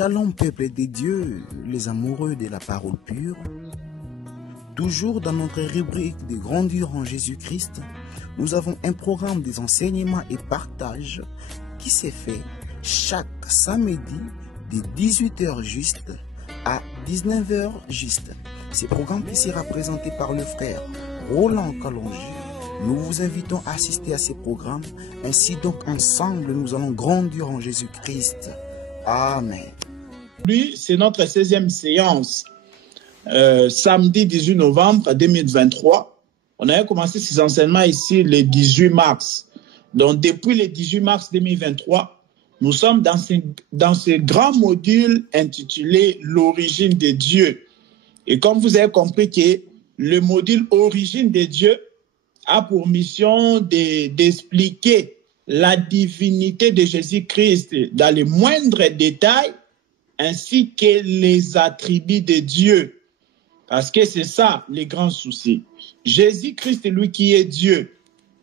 Shalom peuple de Dieu, les amoureux de la parole pure. Toujours dans notre rubrique de Grandir en Jésus-Christ, nous avons un programme des enseignements et partages qui s'est fait chaque samedi de 18h juste à 19h juste. Ce programme qui sera présenté par le frère Roland Kalonji. Nous vous invitons à assister à ces programmes. Ainsi donc ensemble nous allons grandir en Jésus-Christ. Amen. Aujourd'hui, c'est notre 16e séance. Samedi 18 novembre 2023. On avait commencé ces enseignements ici le 18 mars. Donc depuis le 18 mars 2023, nous sommes dans ce grand module intitulé l'origine de Dieu. Et comme vous avez compris que le module origine de Dieu a pour mission d'expliquer la divinité de Jésus-Christ dans les moindres détails, ainsi que les attributs de Dieu. Parce que c'est ça les grands soucis. Jésus-Christ est lui qui est Dieu.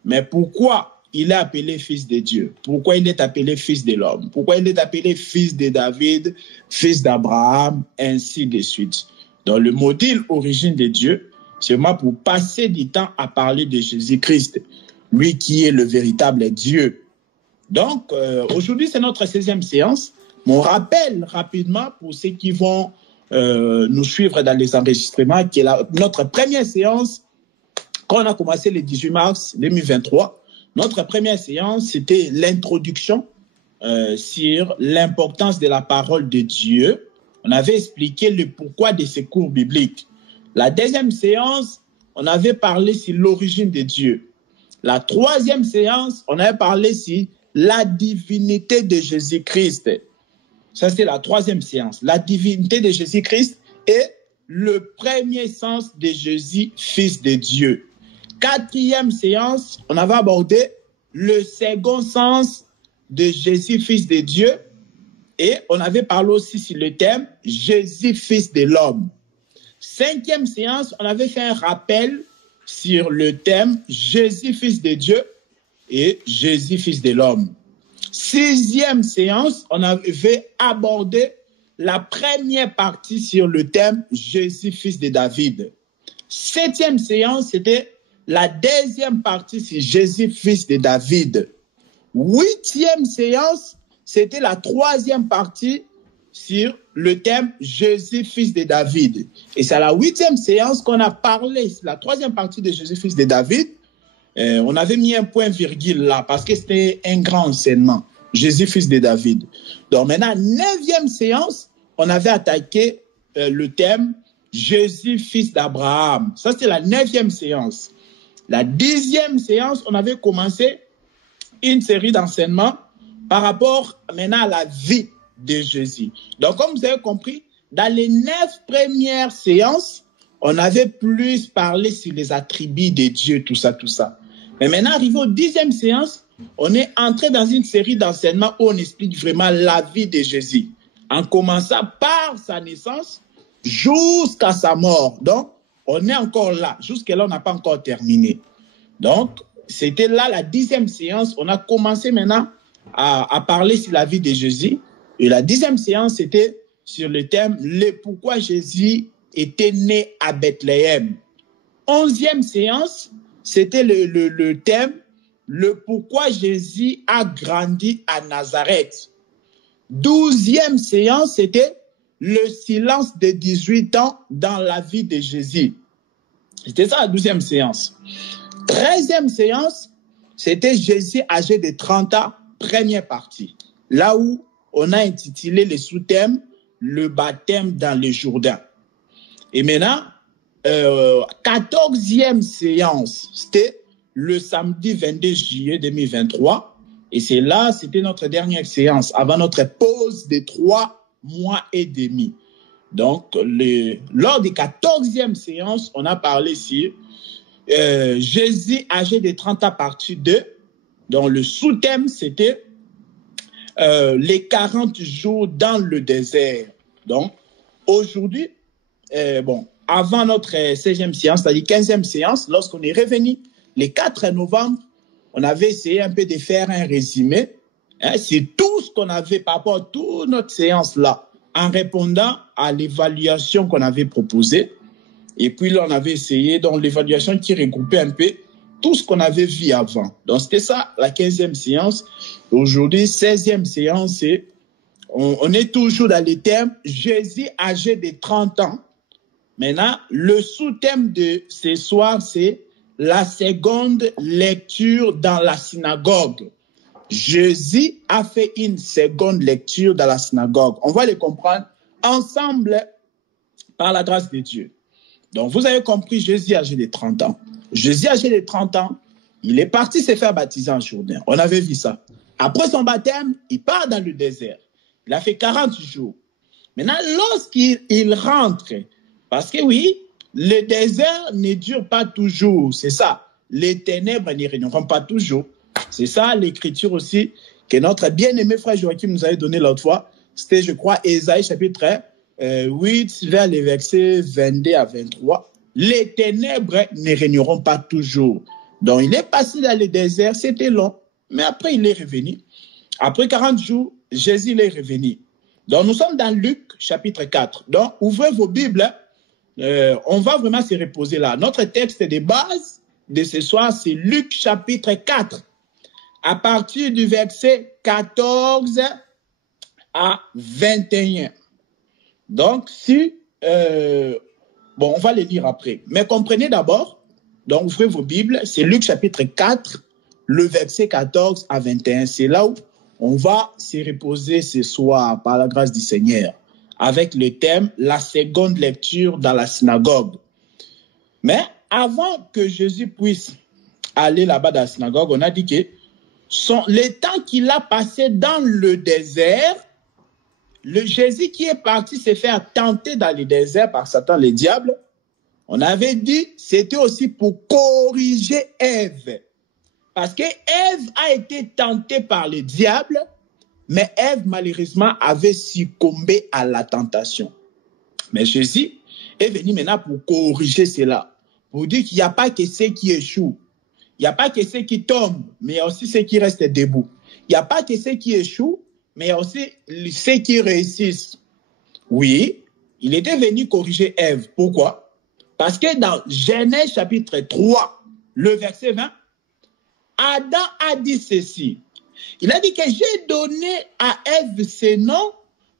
Mais pourquoi il est appelé fils de Dieu? Pourquoi il est appelé fils de l'homme? Pourquoi il est appelé fils de David, fils d'Abraham, ainsi de suite? Dans le module origine de Dieu, c'est moi pour passer du temps à parler de Jésus-Christ, lui qui est le véritable Dieu. Donc, aujourd'hui, c'est notre 16e séance. On rappelle rapidement pour ceux qui vont nous suivre dans les enregistrements, qui est notre première séance, quand on a commencé le 18 mars 2023, notre première séance, c'était l'introduction sur l'importance de la parole de Dieu. On avait expliqué le pourquoi de ces cours bibliques. La deuxième séance, on avait parlé sur l'origine de Dieu. La troisième séance, on avait parlé sur la divinité de Jésus-Christ. Ça, c'est la troisième séance. La divinité de Jésus-Christ est le premier sens de Jésus, fils de Dieu. Quatrième séance, on avait abordé le second sens de Jésus, fils de Dieu. Et on avait parlé aussi sur le thème Jésus, fils de l'homme. Cinquième séance, on avait fait un rappel sur le thème Jésus, fils de Dieu et Jésus, fils de l'homme. Sixième séance, on avait abordé la première partie sur le thème Jésus, fils de David. Septième séance, c'était la deuxième partie sur Jésus, fils de David. Huitième séance, c'était la troisième partie sur le thème Jésus, fils de David. Et c'est à la huitième séance qu'on a parlé, la troisième partie de Jésus, fils de David. On avait mis un point virgule là parce que c'était un grand enseignement. Jésus, fils de David. Donc maintenant, neuvième séance, on avait attaqué le thème Jésus, fils d'Abraham. Ça, c'était la neuvième séance. La dixième séance, on avait commencé une série d'enseignements par rapport maintenant à la vie de Jésus. Donc, comme vous avez compris, dans les 9 premières séances, on avait plus parlé sur les attributs de Dieu, tout ça, tout ça. Mais maintenant, arrivé aux 10e séance, on est entré dans une série d'enseignements où on explique vraiment la vie de Jésus, en commençant par sa naissance jusqu'à sa mort. Donc, on est encore là. Jusque-là, on n'a pas encore terminé. Donc, c'était là la 10e séance. On a commencé maintenant à parler sur la vie de Jésus. Et la 10e séance, c'était sur le thème « Pourquoi Jésus était né à Bethléem ». 11e séance, c'était le thème « Le pourquoi Jésus a grandi à Nazareth ». 12e séance, c'était le silence de 18 ans dans la vie de Jésus. C'était ça la 12e séance. 13e séance, c'était Jésus âgé de 30 ans, première partie. Là où on a intitulé le sous-thème « Le baptême dans le Jourdain ». Et maintenant, 14e séance, c'était le samedi 22 juillet 2023. Et c'est là, c'était notre dernière séance, avant notre pause de 3 mois et demi. Donc, lors des 14e séances, on a parlé sur Jésus âgé de 30 ans partie 2. Donc, le sous-thème, c'était les 40 jours dans le désert. Donc, aujourd'hui, avant notre 16e séance, c'est-à-dire 15e séance, lorsqu'on est revenu le 4 novembre, on avait essayé un peu de faire un résumé. C'est tout ce qu'on avait par rapport à toute notre séance là, en répondant à l'évaluation qu'on avait proposée. Et puis là, on avait essayé, donc l'évaluation qui regroupait un peu tout ce qu'on avait vu avant. Donc, c'était ça, la 15e séance. Aujourd'hui, 16e séance, et on est toujours dans les thèmes Jésus âgé de 30 ans. Maintenant, le sous-thème de ce soir, c'est la seconde lecture dans la synagogue. Jésus a fait une seconde lecture dans la synagogue. On va les comprendre ensemble par la grâce de Dieu. Donc, vous avez compris, Jésus âgé de 30 ans. Jésus âgé de 30 ans, il est parti se faire baptiser en Jourdain. On avait vu ça. Après son baptême, il part dans le désert. Il a fait 40 jours. Maintenant, lorsqu'il rentre, parce que oui, le désert ne dure pas toujours, c'est ça. Les ténèbres ne régneront pas toujours. C'est ça l'écriture aussi que notre bien-aimé frère Joachim nous avait donné l'autre fois. C'était, je crois, Ésaïe chapitre 8, vers les versets 22 à 23. Les ténèbres ne régneront pas toujours. Donc, il est passé dans le désert, c'était long, mais après, il est revenu. Après 40 jours, Jésus est revenu. Donc, nous sommes dans Luc chapitre 4. Donc, ouvrez vos Bibles. On va vraiment se reposer là. Notre texte de base de ce soir, c'est Luc chapitre 4. À partir du verset 14 à 21. Donc, bon, on va les lire après. Mais comprenez d'abord, donc ouvrez vos Bibles, c'est Luc chapitre 4, le verset 14 à 21. C'est là où on va se reposer ce soir par la grâce du Seigneur, avec le thème « La seconde lecture dans la synagogue ». Mais avant que Jésus puisse aller là-bas dans la synagogue, on a dit que le temps qu'il a passé dans le désert, le Jésus qui est parti se faire tenter dans le désert par Satan, le diable, on avait dit c'était aussi pour corriger Ève. Parce que Ève a été tentée par le diable, mais Ève, malheureusement, avait succombé à la tentation. Mais Jésus est venu maintenant pour corriger cela, pour dire qu'il n'y a pas que ceux qui échouent. Il n'y a pas que ceux qui tombent, mais il y a aussi ceux qui restent debout. Il n'y a pas que ceux qui échouent, mais il y a aussi ceux qui réussissent. Oui, il était venu corriger Ève. Pourquoi? Parce que dans Genèse chapitre 3, le verset 20, Adam a dit ceci. Il a dit que j'ai donné à Ève ce nom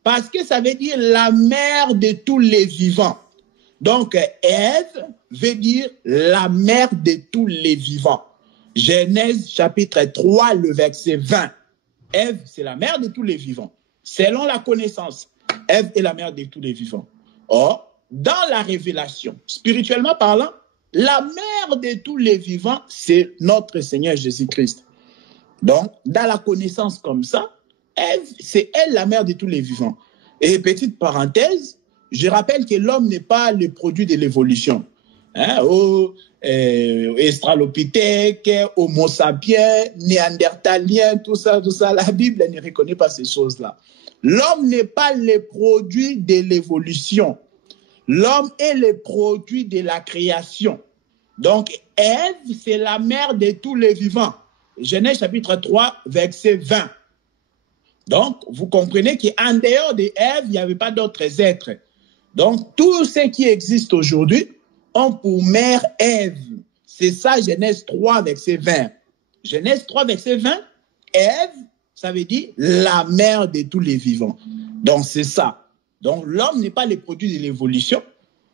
parce que ça veut dire la mère de tous les vivants. Donc, Ève veut dire la mère de tous les vivants. Genèse chapitre 3, le verset 20. Ève, c'est la mère de tous les vivants. Selon la connaissance, Ève est la mère de tous les vivants. Or, dans la révélation, spirituellement parlant, la mère de tous les vivants, c'est notre Seigneur Jésus-Christ. Donc, dans la connaissance comme ça, Ève, c'est elle la mère de tous les vivants. Et petite parenthèse, je rappelle que l'homme n'est pas le produit de l'évolution. Australopithèque, Homo sapiens, Néandertalien, tout ça, la Bible ne reconnaît pas ces choses-là. L'homme n'est pas le produit de l'évolution. L'homme est le produit de la création. Donc, Ève, c'est la mère de tous les vivants. Genèse chapitre 3, verset 20. Donc, vous comprenez qu'en dehors de Ève, il n'y avait pas d'autres êtres. Donc, tout ce qui existe aujourd'hui ont pour mère Ève. C'est ça, Genèse 3, verset 20. Genèse 3, verset 20, Ève, ça veut dire la mère de tous les vivants. Donc, c'est ça. Donc, l'homme n'est pas le produit de l'évolution,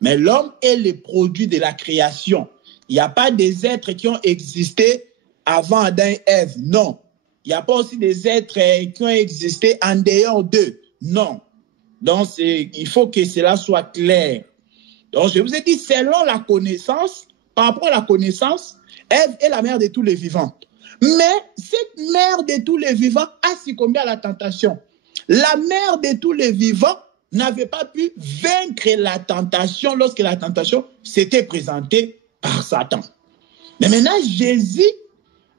mais l'homme est le produit de la création. Il n'y a pas des êtres qui ont existé avant Adam et Ève. Non. Il n'y a pas aussi des êtres qui ont existé en dehors d'eux. Non. Donc, il faut que cela soit clair. Donc, je vous ai dit, selon la connaissance, par rapport à la connaissance, Ève est la mère de tous les vivants. Mais cette mère de tous les vivants a succombé à la tentation. La mère de tous les vivants n'avait pas pu vaincre la tentation lorsque la tentation s'était présentée par Satan. Mais maintenant, Jésus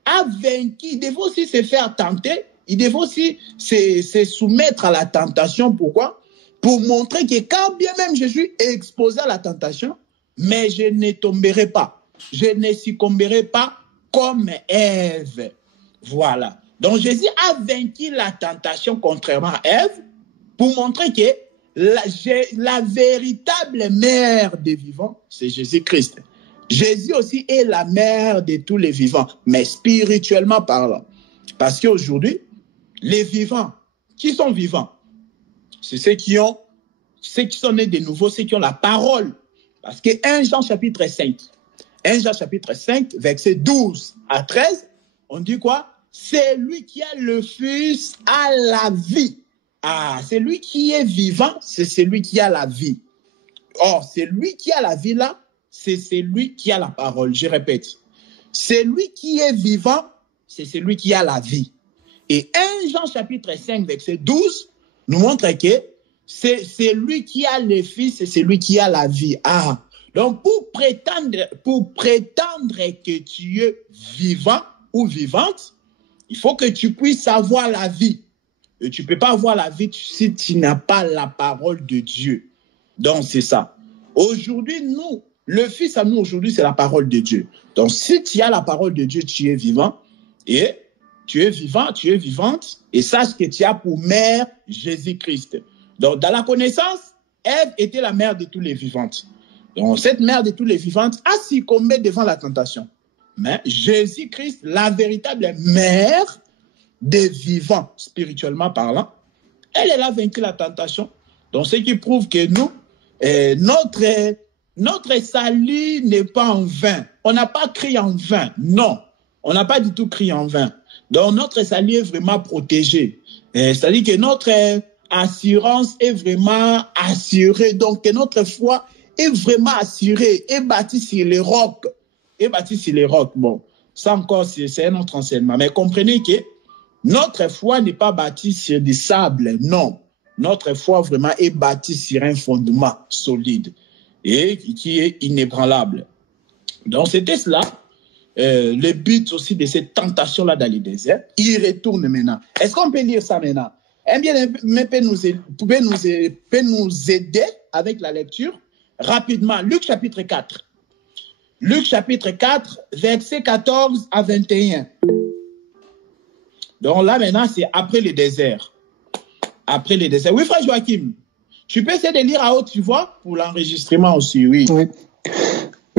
a vaincu. Il devait aussi se faire tenter. Il devait aussi se soumettre à la tentation. Pourquoi? Pour montrer que quand bien même je suis exposé à la tentation, mais je ne tomberai pas. Je ne succomberai pas comme Ève. Voilà. Donc Jésus a vaincu la tentation contrairement à Ève pour montrer que la véritable mère des vivants, c'est Jésus-Christ. Jésus aussi est la mère de tous les vivants, mais spirituellement parlant. Parce qu'aujourd'hui, les vivants, qui sont vivants? C'est ceux qui sont nés de nouveau, ceux qui ont la parole. Parce que 1 Jean chapitre 5, verset 12 à 13, on dit quoi? C'est lui qui a le Fils à la vie. Ah, c'est lui qui est vivant, c'est celui qui a la vie. Or, c'est lui qui a la vie là, c'est celui qui a la parole. Je répète, c'est lui qui est vivant, c'est celui qui a la vie. Et 1 Jean chapitre 5, verset 12, nous montre que c'est lui qui a le Fils, c'est celui qui a la vie. Ah, donc pour prétendre que tu es vivant ou vivante, il faut que tu puisses avoir la vie. Et tu ne peux pas avoir la vie si tu n'as pas la parole de Dieu. Donc c'est ça. Aujourd'hui, nous, le Fils à nous aujourd'hui, c'est la parole de Dieu. Donc si tu as la parole de Dieu, tu es vivant. Et tu es vivant, tu es vivante. Et sache que tu as pour mère Jésus-Christ. Donc dans la connaissance, Ève était la mère de tous les vivantes. Donc cette mère de tous les vivantes a succombé devant la tentation. Mais Jésus-Christ, la véritable mère des vivants, spirituellement parlant, elle a vaincu la tentation. Donc, ce qui prouve que nous, notre salut n'est pas en vain. On n'a pas crié en vain. Non, on n'a pas du tout crié en vain. Donc, notre salut est vraiment protégé. C'est-à-dire que notre assurance est vraiment assurée. Donc, que notre foi est vraiment assurée, est bâtie sur les rocs. Bon, ça encore, c'est un autre enseignement. Mais comprenez que notre foi n'est pas bâtie sur du sable, non. Notre foi vraiment est bâtie sur un fondement solide et qui est inébranlable. Donc c'était cela, le but aussi de cette tentation-là dans le désert. Il retourne maintenant. Est-ce qu'on peut lire ça maintenant? Eh bien, peut nous aider avec la lecture rapidement. Luc chapitre 4. Luc chapitre 4, versets 14 à 21. Donc là, maintenant, c'est après le désert. Après le désert. Oui, frère Joachim, tu peux essayer de lire à haute voix pour l'enregistrement aussi, oui. Oui.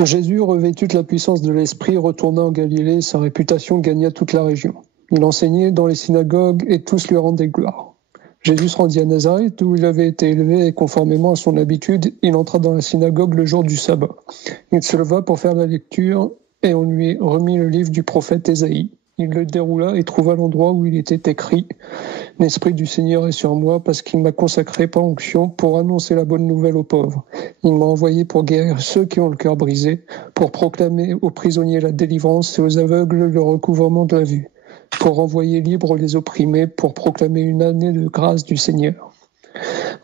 Jésus, revêtu de la puissance de l'Esprit, retourna en Galilée, sa réputation gagna toute la région. Il enseignait dans les synagogues et tous lui rendaient gloire. Jésus se rendit à Nazareth, où il avait été élevé, et conformément à son habitude, il entra dans la synagogue le jour du sabbat. Il se leva pour faire la lecture, et on lui remit le livre du prophète Ésaïe. Il le déroula et trouva l'endroit où il était écrit « L'Esprit du Seigneur est sur moi, parce qu'il m'a consacré par onction pour annoncer la bonne nouvelle aux pauvres. Il m'a envoyé pour guérir ceux qui ont le cœur brisé, pour proclamer aux prisonniers la délivrance et aux aveugles le recouvrement de la vue, pour renvoyer libres les opprimés, pour proclamer une année de grâce du Seigneur. »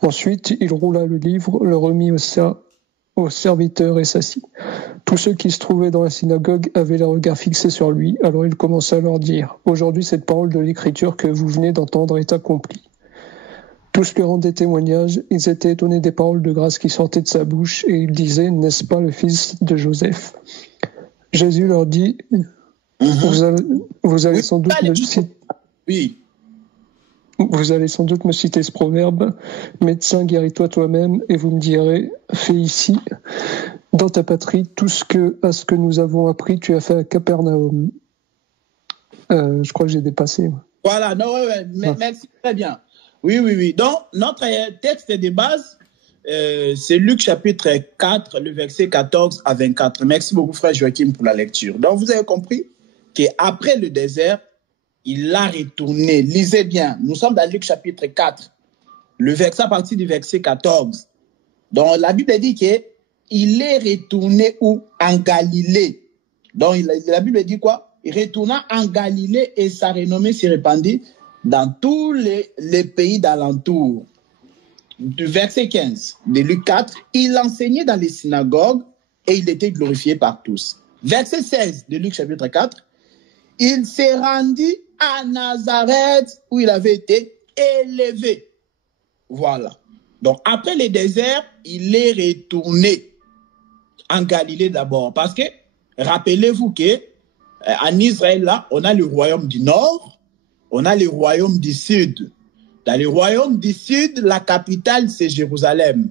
Ensuite, il roula le livre, le remit au serviteur et s'assit. Tous ceux qui se trouvaient dans la synagogue avaient les regards fixés sur lui, alors il commença à leur dire « Aujourd'hui, cette parole de l'Écriture que vous venez d'entendre est accomplie. » Tous lui rendaient témoignage, ils étaient étonnés des paroles de grâce qui sortaient de sa bouche, et ils disaient « N'est-ce pas le fils de Joseph ?» Jésus leur dit « Vous allez sans doute me citer... Oui. Vous allez sans doute me citer ce proverbe, « Médecin, guéris-toi toi-même » et vous me direz « Fais ici, dans ta patrie, tout ce que nous avons appris, tu as fait à Capernaum. » Je crois que j'ai dépassé. Voilà, non, ouais. Merci, très bien. Oui. Donc, notre texte de base, c'est Luc chapitre 4, le verset 14 à 24. Merci beaucoup, frère Joachim, pour la lecture. Donc, vous avez compris qu'après le désert, il a retourné. Lisez bien. Nous sommes dans Luc chapitre 4. Le verset à partir du verset 14. Donc, la Bible dit qu'il est retourné où? En Galilée. Donc, la Bible dit quoi? Il retourna en Galilée et sa renommée s'est répandue dans tous les pays d'alentour. Du verset 15 de Luc 4, il enseignait dans les synagogues et il était glorifié par tous. Verset 16 de Luc chapitre 4, il s'est rendu à Nazareth où il avait été élevé. Voilà. Donc, après le désert, il est retourné en Galilée d'abord. Parce que, rappelez-vous qu'en Israël, là, on a le royaume du Nord, on a le royaume du Sud. Dans le royaume du sud, la capitale, c'est Jérusalem.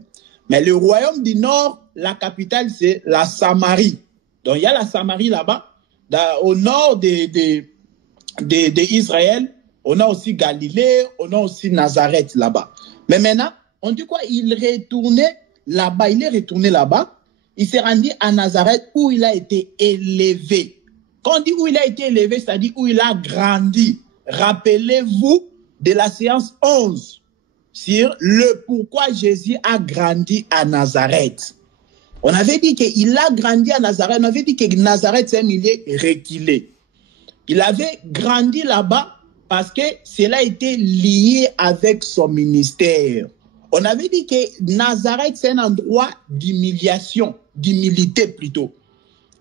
Mais le royaume du nord, la capitale, c'est la Samarie. Donc, il y a la Samarie là-bas. Au nord d'Israël, on a aussi Galilée, on a aussi Nazareth là-bas. Mais maintenant, on dit quoi? Il est retourné là-bas. Il s'est rendu à Nazareth où il a été élevé. Quand on dit où il a été élevé, c'est-à-dire où il a grandi. Rappelez-vous de la séance 11 sur le pourquoi Jésus a grandi à Nazareth. On avait dit qu'il a grandi à Nazareth. On avait dit que Nazareth, c'est un milieu reculé. Il avait grandi là-bas parce que cela était lié avec son ministère. On avait dit que Nazareth, c'est un endroit d'humiliation, d'humilité plutôt.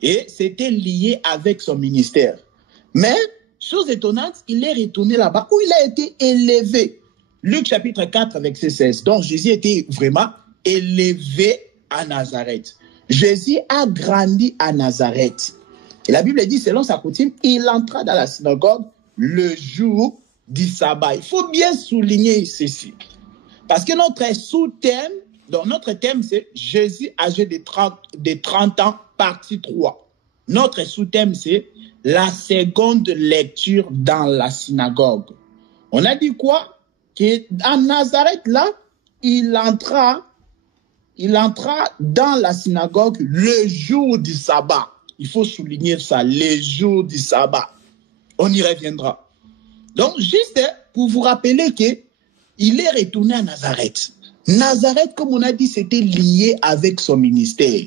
Et c'était lié avec son ministère. Mais, chose étonnante, il est retourné là-bas où il a été élevé. Luc chapitre 4, verset 16. Donc, Jésus était vraiment élevé à Nazareth. Jésus a grandi à Nazareth. Et la Bible dit, selon sa coutume, il entra dans la synagogue le jour du sabbat. Il faut bien souligner ceci. Parce que notre sous-thème, donc notre thème, c'est Jésus âgé de 30 ans, partie 3. Notre sous-thème, c'est la seconde lecture dans la synagogue. On a dit quoi? Qu'à Nazareth, là, il entra dans la synagogue le jour du sabbat. Il faut souligner ça, le jour du sabbat. On y reviendra. Donc, juste pour vous rappeler qu'il est retourné à Nazareth. Nazareth, comme on a dit, c'était lié avec son ministère.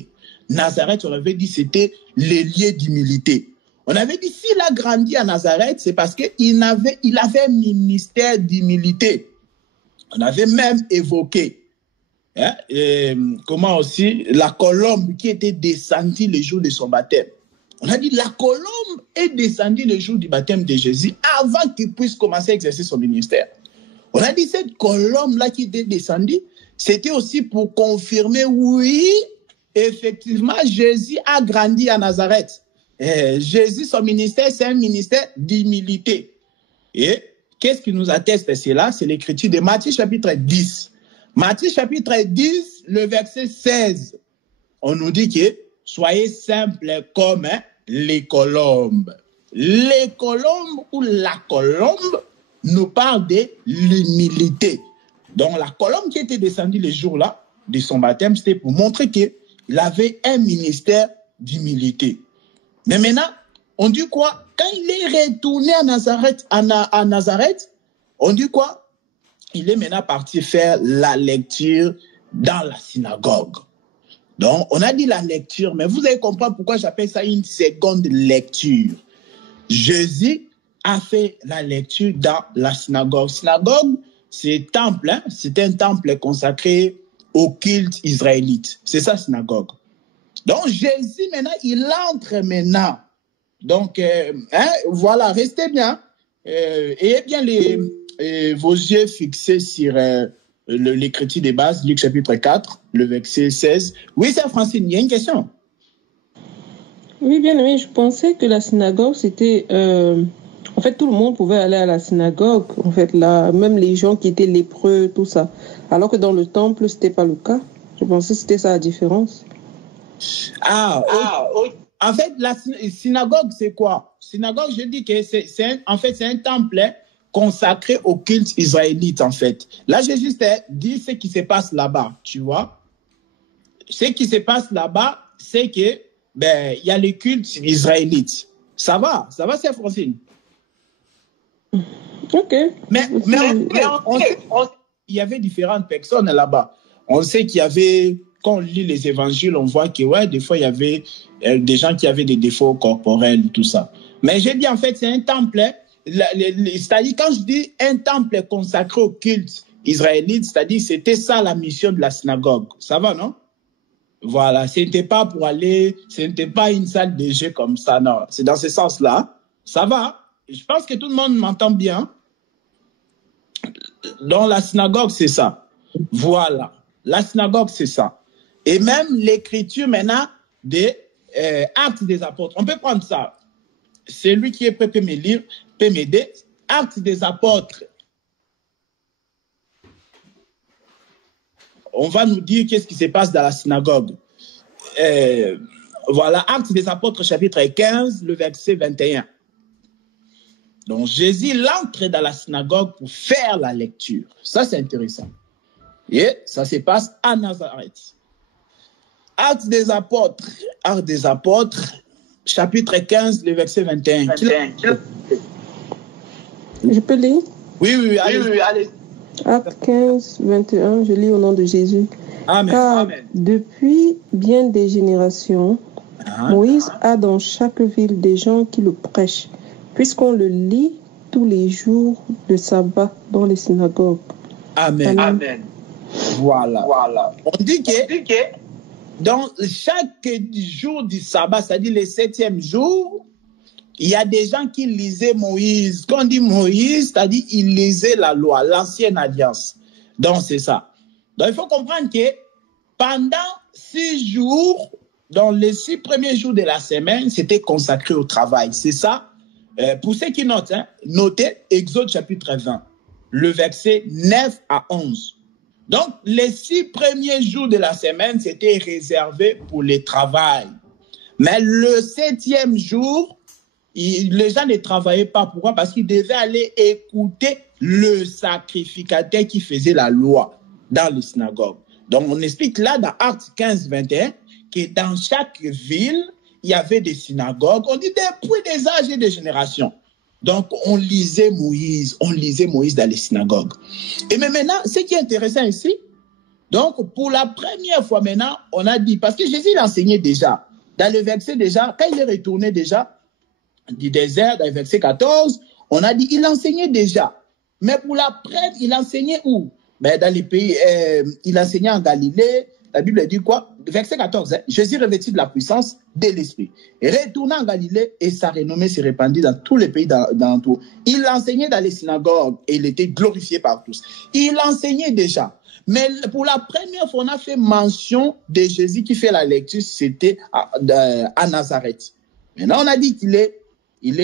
Nazareth, on avait dit, c'était les lieux d'humilité. On avait dit, s'il a grandi à Nazareth, c'est parce qu'il avait un ministère d'humilité. On avait même évoqué comment aussi la colombe qui était descendue le jour de son baptême. On a dit, la colombe est descendue le jour du baptême de Jésus avant qu'il puisse commencer à exercer son ministère. On a dit, cette colombe-là qui était descendue, c'était aussi pour confirmer, oui, effectivement, Jésus a grandi à Nazareth. Jésus, son ministère, c'est un ministère d'humilité. Et qu'est-ce qui nous atteste cela? C'est l'écriture de Matthieu chapitre 10. Matthieu chapitre 10, le verset 16. On nous dit que soyez simples comme les colombes. Les colombes ou la colombe nous parle de l'humilité. Donc la colombe qui était descendue le jour-là de son baptême, c'était pour montrer qu'il avait un ministère d'humilité. Mais maintenant, on dit quoi? Quand il est retourné à Nazareth, on dit quoi? Il est maintenant parti faire la lecture dans la synagogue. Donc, on a dit la lecture, mais vous allez comprendre pourquoi j'appelle ça une seconde lecture. Jésus a fait la lecture dans la synagogue. Synagogue, c'est temple, hein? C'est un temple consacré au culte israélite. C'est ça, synagogue. Donc, Jésus, maintenant, il entre maintenant. Donc, voilà, restez bien. Ayez bien vos yeux fixés sur l'écriture des bases, Luc chapitre 4, le verset 16. Oui, c'est Francine, il y a une question. Oui, bien aimé, je pensais que la synagogue, c'était... en fait, tout le monde pouvait aller à la synagogue. En fait, là, même les gens qui étaient lépreux, tout ça. Alors que dans le temple, ce n'était pas le cas. Je pensais que c'était ça la différence. Oui. En fait, la synagogue, c'est quoi? Synagogue, je dis que c'est un temple consacré au culte israélite, en fait. Là, j'ai juste dit ce qui se passe là-bas, tu vois. Ce qui se passe là-bas, c'est que, il y a le culte israélite. Ça va, c'est Francine. Ok. Mais on sait qu'il y avait différentes personnes là-bas. On sait qu'il y avait, quand on lit les évangiles, on voit que, ouais, des fois, il y avait des gens qui avaient des défauts corporels, tout ça. Mais j'ai dit, en fait, c'est un temple, c'est-à-dire, quand je dis un temple consacré au culte israélite, c'est-à-dire, c'était ça la mission de la synagogue. Ça va, non? Voilà, ce n'était pas pour aller, ce n'était pas une salle de jeu comme ça, non. C'est dans ce sens-là. Ça va? Je pense que tout le monde m'entend bien. Dans la synagogue, c'est ça. Voilà. La synagogue, c'est ça. Et même l'écriture maintenant des Actes des Apôtres. On peut prendre ça. Celui qui peut me lire, peut m'aider. Actes des Apôtres. on va nous dire qu'est-ce qui se passe dans la synagogue. Voilà, Actes des Apôtres, chapitre 15, le verset 21. Donc, Jésus, il entre dans la synagogue pour faire la lecture. Ça, c'est intéressant. Et ça se passe à Nazareth. Actes des Apôtres, chapitre 15, le verset 21. Je peux lire? Oui, allez. Actes 15, 21, je lis au nom de Jésus. Amen. Car depuis bien des générations, Moïse a dans chaque ville des gens qui le prêchent, puisqu'on le lit tous les jours de sabbat dans les synagogues. Amen. Voilà. On dit que dans chaque jour du sabbat, c'est-à-dire le 7e jour, il y a des gens qui lisaient Moïse. Quand on dit Moïse, c'est-à-dire ils lisaient la loi, l'ancienne alliance. Donc c'est ça. Donc il faut comprendre que pendant 6 jours, dans les 6 premiers jours de la semaine, c'était consacré au travail. C'est ça. Pour ceux qui notent, notez Exode chapitre 20, le verset 9 à 11. Donc, les 6 premiers jours de la semaine, c'était réservé pour le travail. Mais le 7e jour, les gens ne travaillaient pas. Pourquoi? Parce qu'ils devaient aller écouter le sacrificateur qui faisait la loi dans les synagogues. Donc, on explique là dans Actes 15, 21 que dans chaque ville, il y avait des synagogues. On dit depuis des âges et des générations. Donc, on lisait Moïse dans les synagogues. Et mais maintenant, ce qui est intéressant ici, donc pour la première fois maintenant, on a dit, parce que Jésus l'enseignait déjà, dans le verset déjà, quand il est retourné déjà du désert, dans le verset 14, on a dit, il enseignait déjà. Mais pour la première, il enseignait où? Ben, dans les pays, il enseignait en Galilée. La Bible dit quoi? Verset 14, Jésus revêtit de la puissance de l'Esprit. Et retourna en Galilée et sa renommée s'est répandue dans tous les pays d'entour. Il enseignait dans les synagogues et il était glorifié par tous. Il enseignait déjà. Mais pour la première fois, on a fait mention de Jésus qui fait la lecture, c'était à Nazareth. Maintenant, on a dit qu'il il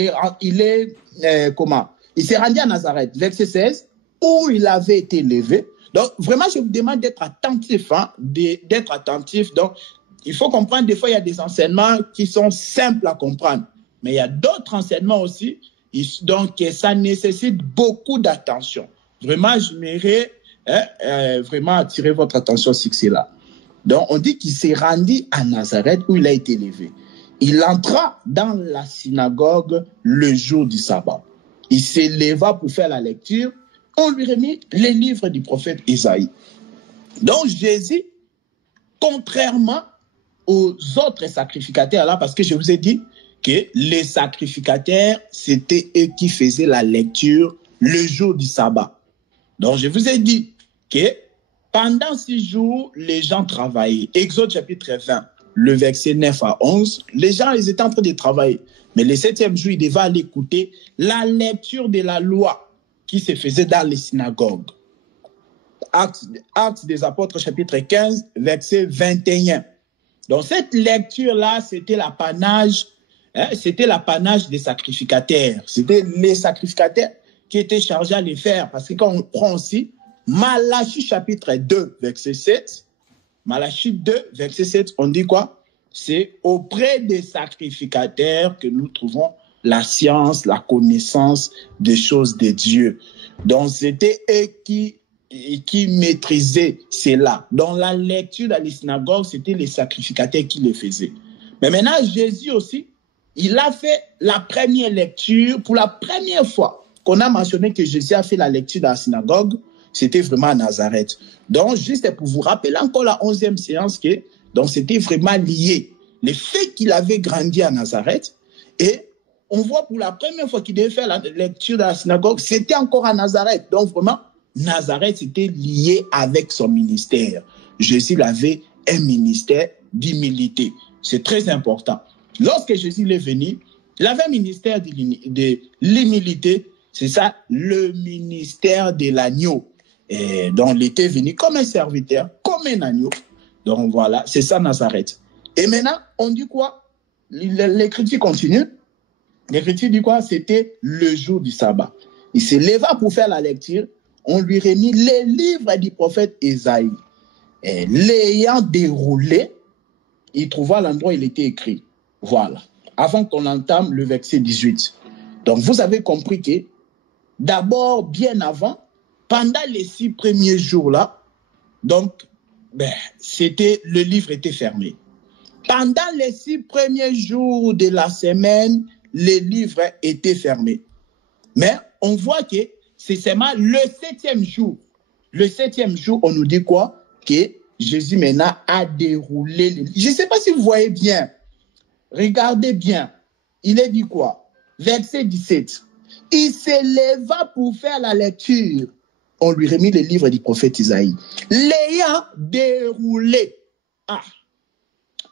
s'est rendu à Nazareth, verset 16, où il avait été élevé. Donc, vraiment, je vous demande d'être attentif, d'être attentif. Donc, il faut comprendre, des fois, il y a des enseignements qui sont simples à comprendre. Mais il y a d'autres enseignements aussi, donc ça nécessite beaucoup d'attention. Vraiment, j'aimerais vraiment attirer votre attention sur cela. Donc, on dit qu'il s'est rendu à Nazareth, où il a été élevé. Il entra dans la synagogue le jour du sabbat. Il s'éleva pour faire la lecture. On lui remit les livres du prophète Isaïe. Donc Jésus, contrairement aux autres sacrificateurs, là, parce que je vous ai dit que les sacrificateurs, c'était eux qui faisaient la lecture le jour du sabbat. Donc je vous ai dit que pendant 6 jours, les gens travaillaient. Exode chapitre 20, le verset 9 à 11, les gens, ils étaient en train de travailler. Mais le 7e jour, ils devaient aller écouter la lecture de la loi qui se faisait dans les synagogues. Actes des Apôtres, chapitre 15, verset 21. Donc, cette lecture-là, c'était l'apanage des sacrificateurs. C'était les sacrificateurs qui étaient chargés à les faire. Parce que quand on prend aussi Malachie, chapitre 2, verset 7, Malachie 2, verset 7, on dit quoi? C'est auprès des sacrificateurs que nous trouvons la science, la connaissance des choses de Dieu. Donc, c'était eux qui maîtrisaient cela. Dans la lecture dans les synagogues, c'était les sacrificateurs qui le faisaient. Mais maintenant, Jésus aussi, il a fait la première lecture. Pour la première fois qu'on a mentionné que Jésus a fait la lecture dans la synagogue, c'était vraiment à Nazareth. Donc, juste pour vous rappeler encore la 11e séance, donc c'était vraiment lié. Le fait qu'il avait grandi à Nazareth et on voit pour la première fois qu'il devait faire la lecture de la synagogue, c'était encore à Nazareth. Donc vraiment, Nazareth était lié avec son ministère. Jésus avait un ministère d'humilité. C'est très important. Lorsque Jésus est venu, il avait un ministère de l'humilité. C'est ça, le ministère de l'agneau. Et donc, il était venu comme un serviteur, comme un agneau. Donc voilà, c'est ça Nazareth. Et maintenant, on dit quoi? L'écriture continue. L'écriture dit quoi? C'était le jour du sabbat. Il se leva pour faire la lecture. On lui remit les livres du prophète Isaïe. Et l'ayant déroulé, il trouva l'endroit où il était écrit. Voilà. Avant qu'on entame le verset 18. Donc, vous avez compris que, d'abord, bien avant, pendant les 6 premiers jours-là, donc, le livre était fermé. Pendant les 6 premiers jours de la semaine, le livre était fermé. Mais on voit que c'est seulement le 7e jour. Le 7e jour, on nous dit quoi? Que Jésus maintenant a déroulé le livre. Je ne sais pas si vous voyez bien. Regardez bien. Il est dit quoi? Verset 17. Il se leva pour faire la lecture. On lui remit le livre du prophète Isaïe. L'ayant déroulé. Ah.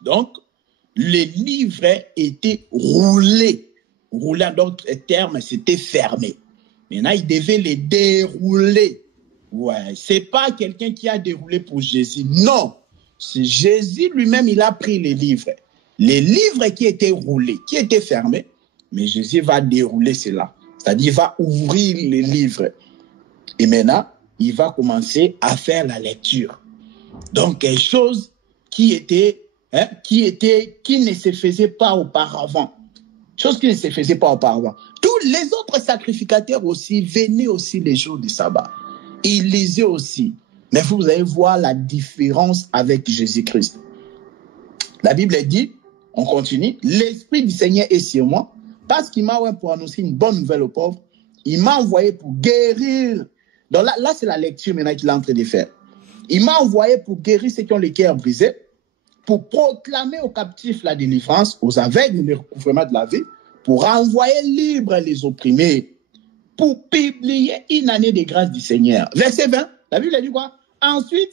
Donc, le livre était roulé. Roulé en d'autres termes, c'était fermé. Maintenant, il devait le dérouler. Ouais, c'est pas quelqu'un qui a déroulé pour Jésus. Non. C'est Jésus lui-même, il a pris les livres. Les livres qui étaient roulés, qui étaient fermés, mais Jésus va dérouler cela. C'est-à-dire, il va ouvrir les livres. Et maintenant, il va commencer à faire la lecture. Donc, quelque chose qui ne se faisait pas auparavant. Chose qui ne se faisait pas auparavant. Tous les autres sacrificateurs aussi venaient aussi les jours du sabbat. Ils lisaient aussi. Mais vous allez voir la différence avec Jésus-Christ. La Bible dit, on continue, l'Esprit du Seigneur est sur moi, parce qu'il m'a envoyé pour annoncer une bonne nouvelle aux pauvres. Il m'a envoyé pour guérir. Donc là c'est la lecture maintenant qu'il est en train de faire. Il m'a envoyé pour guérir ceux qui ont le cœur brisé, pour proclamer aux captifs la délivrance, aux aveugles le recouvrement de la vie, pour renvoyer libres les opprimés, pour publier une année de grâce du Seigneur. Verset 20, la Bible dit quoi? Ensuite,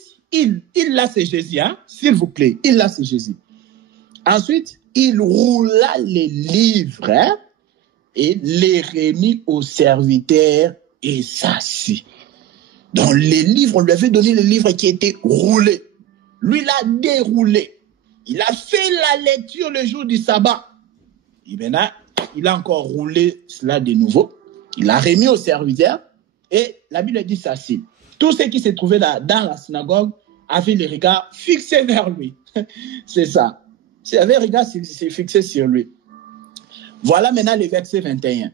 là c'est Jésus, hein? S'il vous plaît, là c'est Jésus. Ensuite, il roula les livres, hein? Et les remit aux serviteurs et s'assit. Dans les livres, on lui avait donné les livres qui étaient roulés. Lui l'a déroulé. Il a fait la lecture le jour du sabbat. Et maintenant, il a encore roulé cela de nouveau. Il a remis aux serviteurs et la Bible dit s'assit. Tous ceux qui se trouvaient dans la synagogue avaient les regards fixés vers lui. C'est ça. Ils avaient les regards fixés sur lui. Voilà maintenant le verset 21.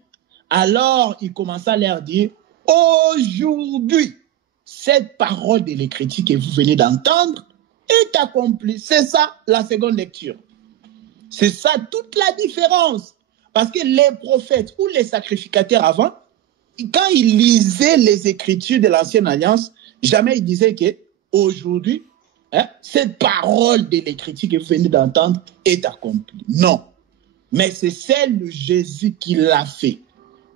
Alors, il commença à leur dire, aujourd'hui, cette parole de l'Écriture que vous venez d'entendre est accomplie. C'est ça la seconde lecture. C'est ça toute la différence. Parce que les prophètes ou les sacrificateurs avant, quand ils lisaient les Écritures de l'Ancienne Alliance, jamais ils disaient qu'aujourd'hui, cette parole de l'Écriture que vous venez d'entendre est accomplie. Non. Mais c'est celle de Jésus qui l'a fait.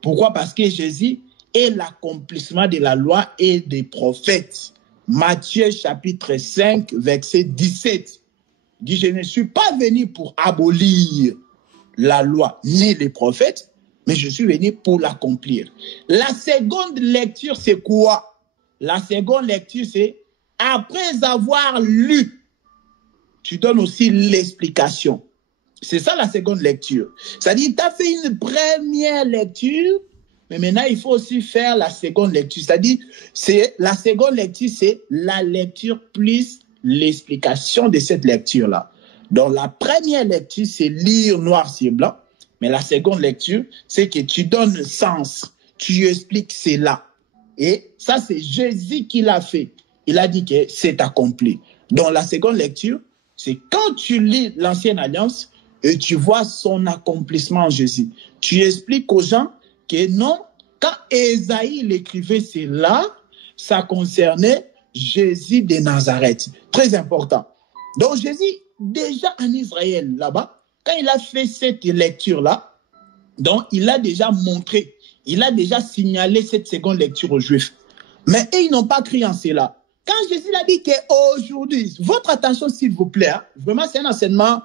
Pourquoi? Parce que Jésus est l'accomplissement de la loi et des prophètes. Matthieu chapitre 5, verset 17. Dit, je ne suis pas venu pour abolir la loi ni les prophètes, mais je suis venu pour l'accomplir. La seconde lecture, c'est quoi? La seconde lecture, c'est après avoir lu, tu donnes aussi l'explication. C'est ça la seconde lecture. C'est-à-dire, tu as fait une première lecture, mais maintenant, il faut aussi faire la seconde lecture. C'est-à-dire, la seconde lecture, c'est la lecture plus l'explication de cette lecture-là. Donc, la première lecture, c'est lire noir sur blanc. Mais la seconde lecture, c'est que tu donnes sens. Tu expliques cela. Et ça, c'est Jésus qui l'a fait. Il a dit que c'est accompli. Donc, la seconde lecture, c'est quand tu lis l'Ancienne Alliance et tu vois son accomplissement en Jésus. Tu expliques aux gens que non, quand Ésaïe l'écrivait cela, ça concernait Jésus de Nazareth. Très important. Donc, Jésus, déjà en Israël, là-bas, quand il a fait cette lecture-là, donc il a déjà montré, il a déjà signalé cette seconde lecture aux Juifs. Mais ils n'ont pas cru en cela. Quand Jésus a dit qu'aujourd'hui, votre attention s'il vous plaît, hein, vraiment c'est un enseignement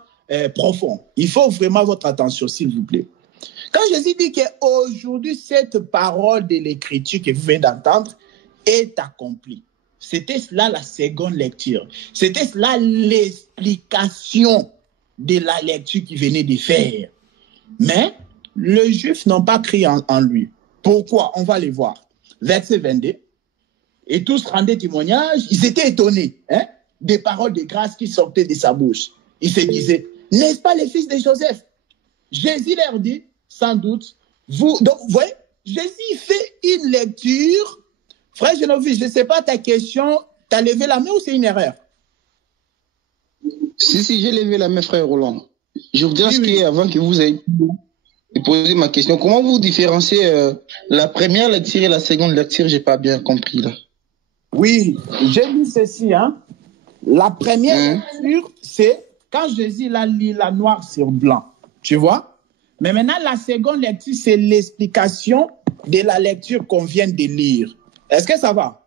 profond. Il faut vraiment votre attention s'il vous plaît. Quand Jésus dit qu'aujourd'hui, cette parole de l'Écriture que vous venez d'entendre est accomplie. C'était cela la seconde lecture. C'était cela l'explication de la lecture qu'il venait de faire. Mais les Juifs n'ont pas cru en lui. Pourquoi? On va les voir. Verset 22. Et tous rendaient témoignage. Ils étaient étonnés. Hein? des paroles de grâce qui sortaient de sa bouche. Il se disait, n'est-ce pas les fils de Joseph? Jésus leur dit, sans doute, vous... Donc, vous voyez, Jésus fait une lecture. Frère Genovis, je ne sais pas ta question, tu as levé la main ou c'est une erreur? Si, j'ai levé la main, frère Roland. Je voudrais inscrire avant que vous ayez posé ma question. Comment vous différenciez la première lecture et la seconde lecture? Je n'ai pas bien compris là. Oui, j'ai dit ceci. Hein. La première lecture, c'est quand Jésus l'a lu la noir sur blanc. Tu vois? Mais maintenant, la seconde lecture, c'est l'explication de la lecture qu'on vient de lire. Est-ce que ça va?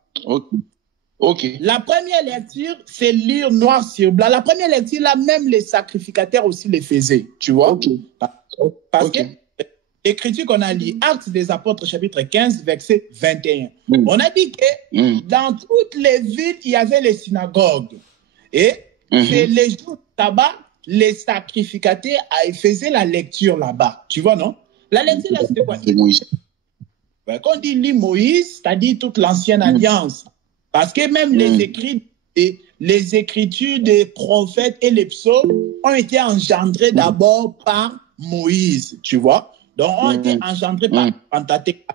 Ok. La première lecture, c'est lire noir sur blanc. La première lecture, là, même les sacrificateurs aussi les faisaient. Tu vois? Parce que l'écriture qu'on a lu, Actes des Apôtres, chapitre 15, verset 21. On a dit que dans toutes les villes, il y avait les synagogues. Et c'est les jours de tabac, les sacrificateurs faisaient la lecture là-bas. Tu vois, non? La lecture, là, c'était quoi? Quand on dit lire Moïse, c'est-à-dire toute l'ancienne alliance. Parce que même les écritures des prophètes et les psaumes ont été engendrés d'abord par Moïse, tu vois. Donc, ont été engendrés par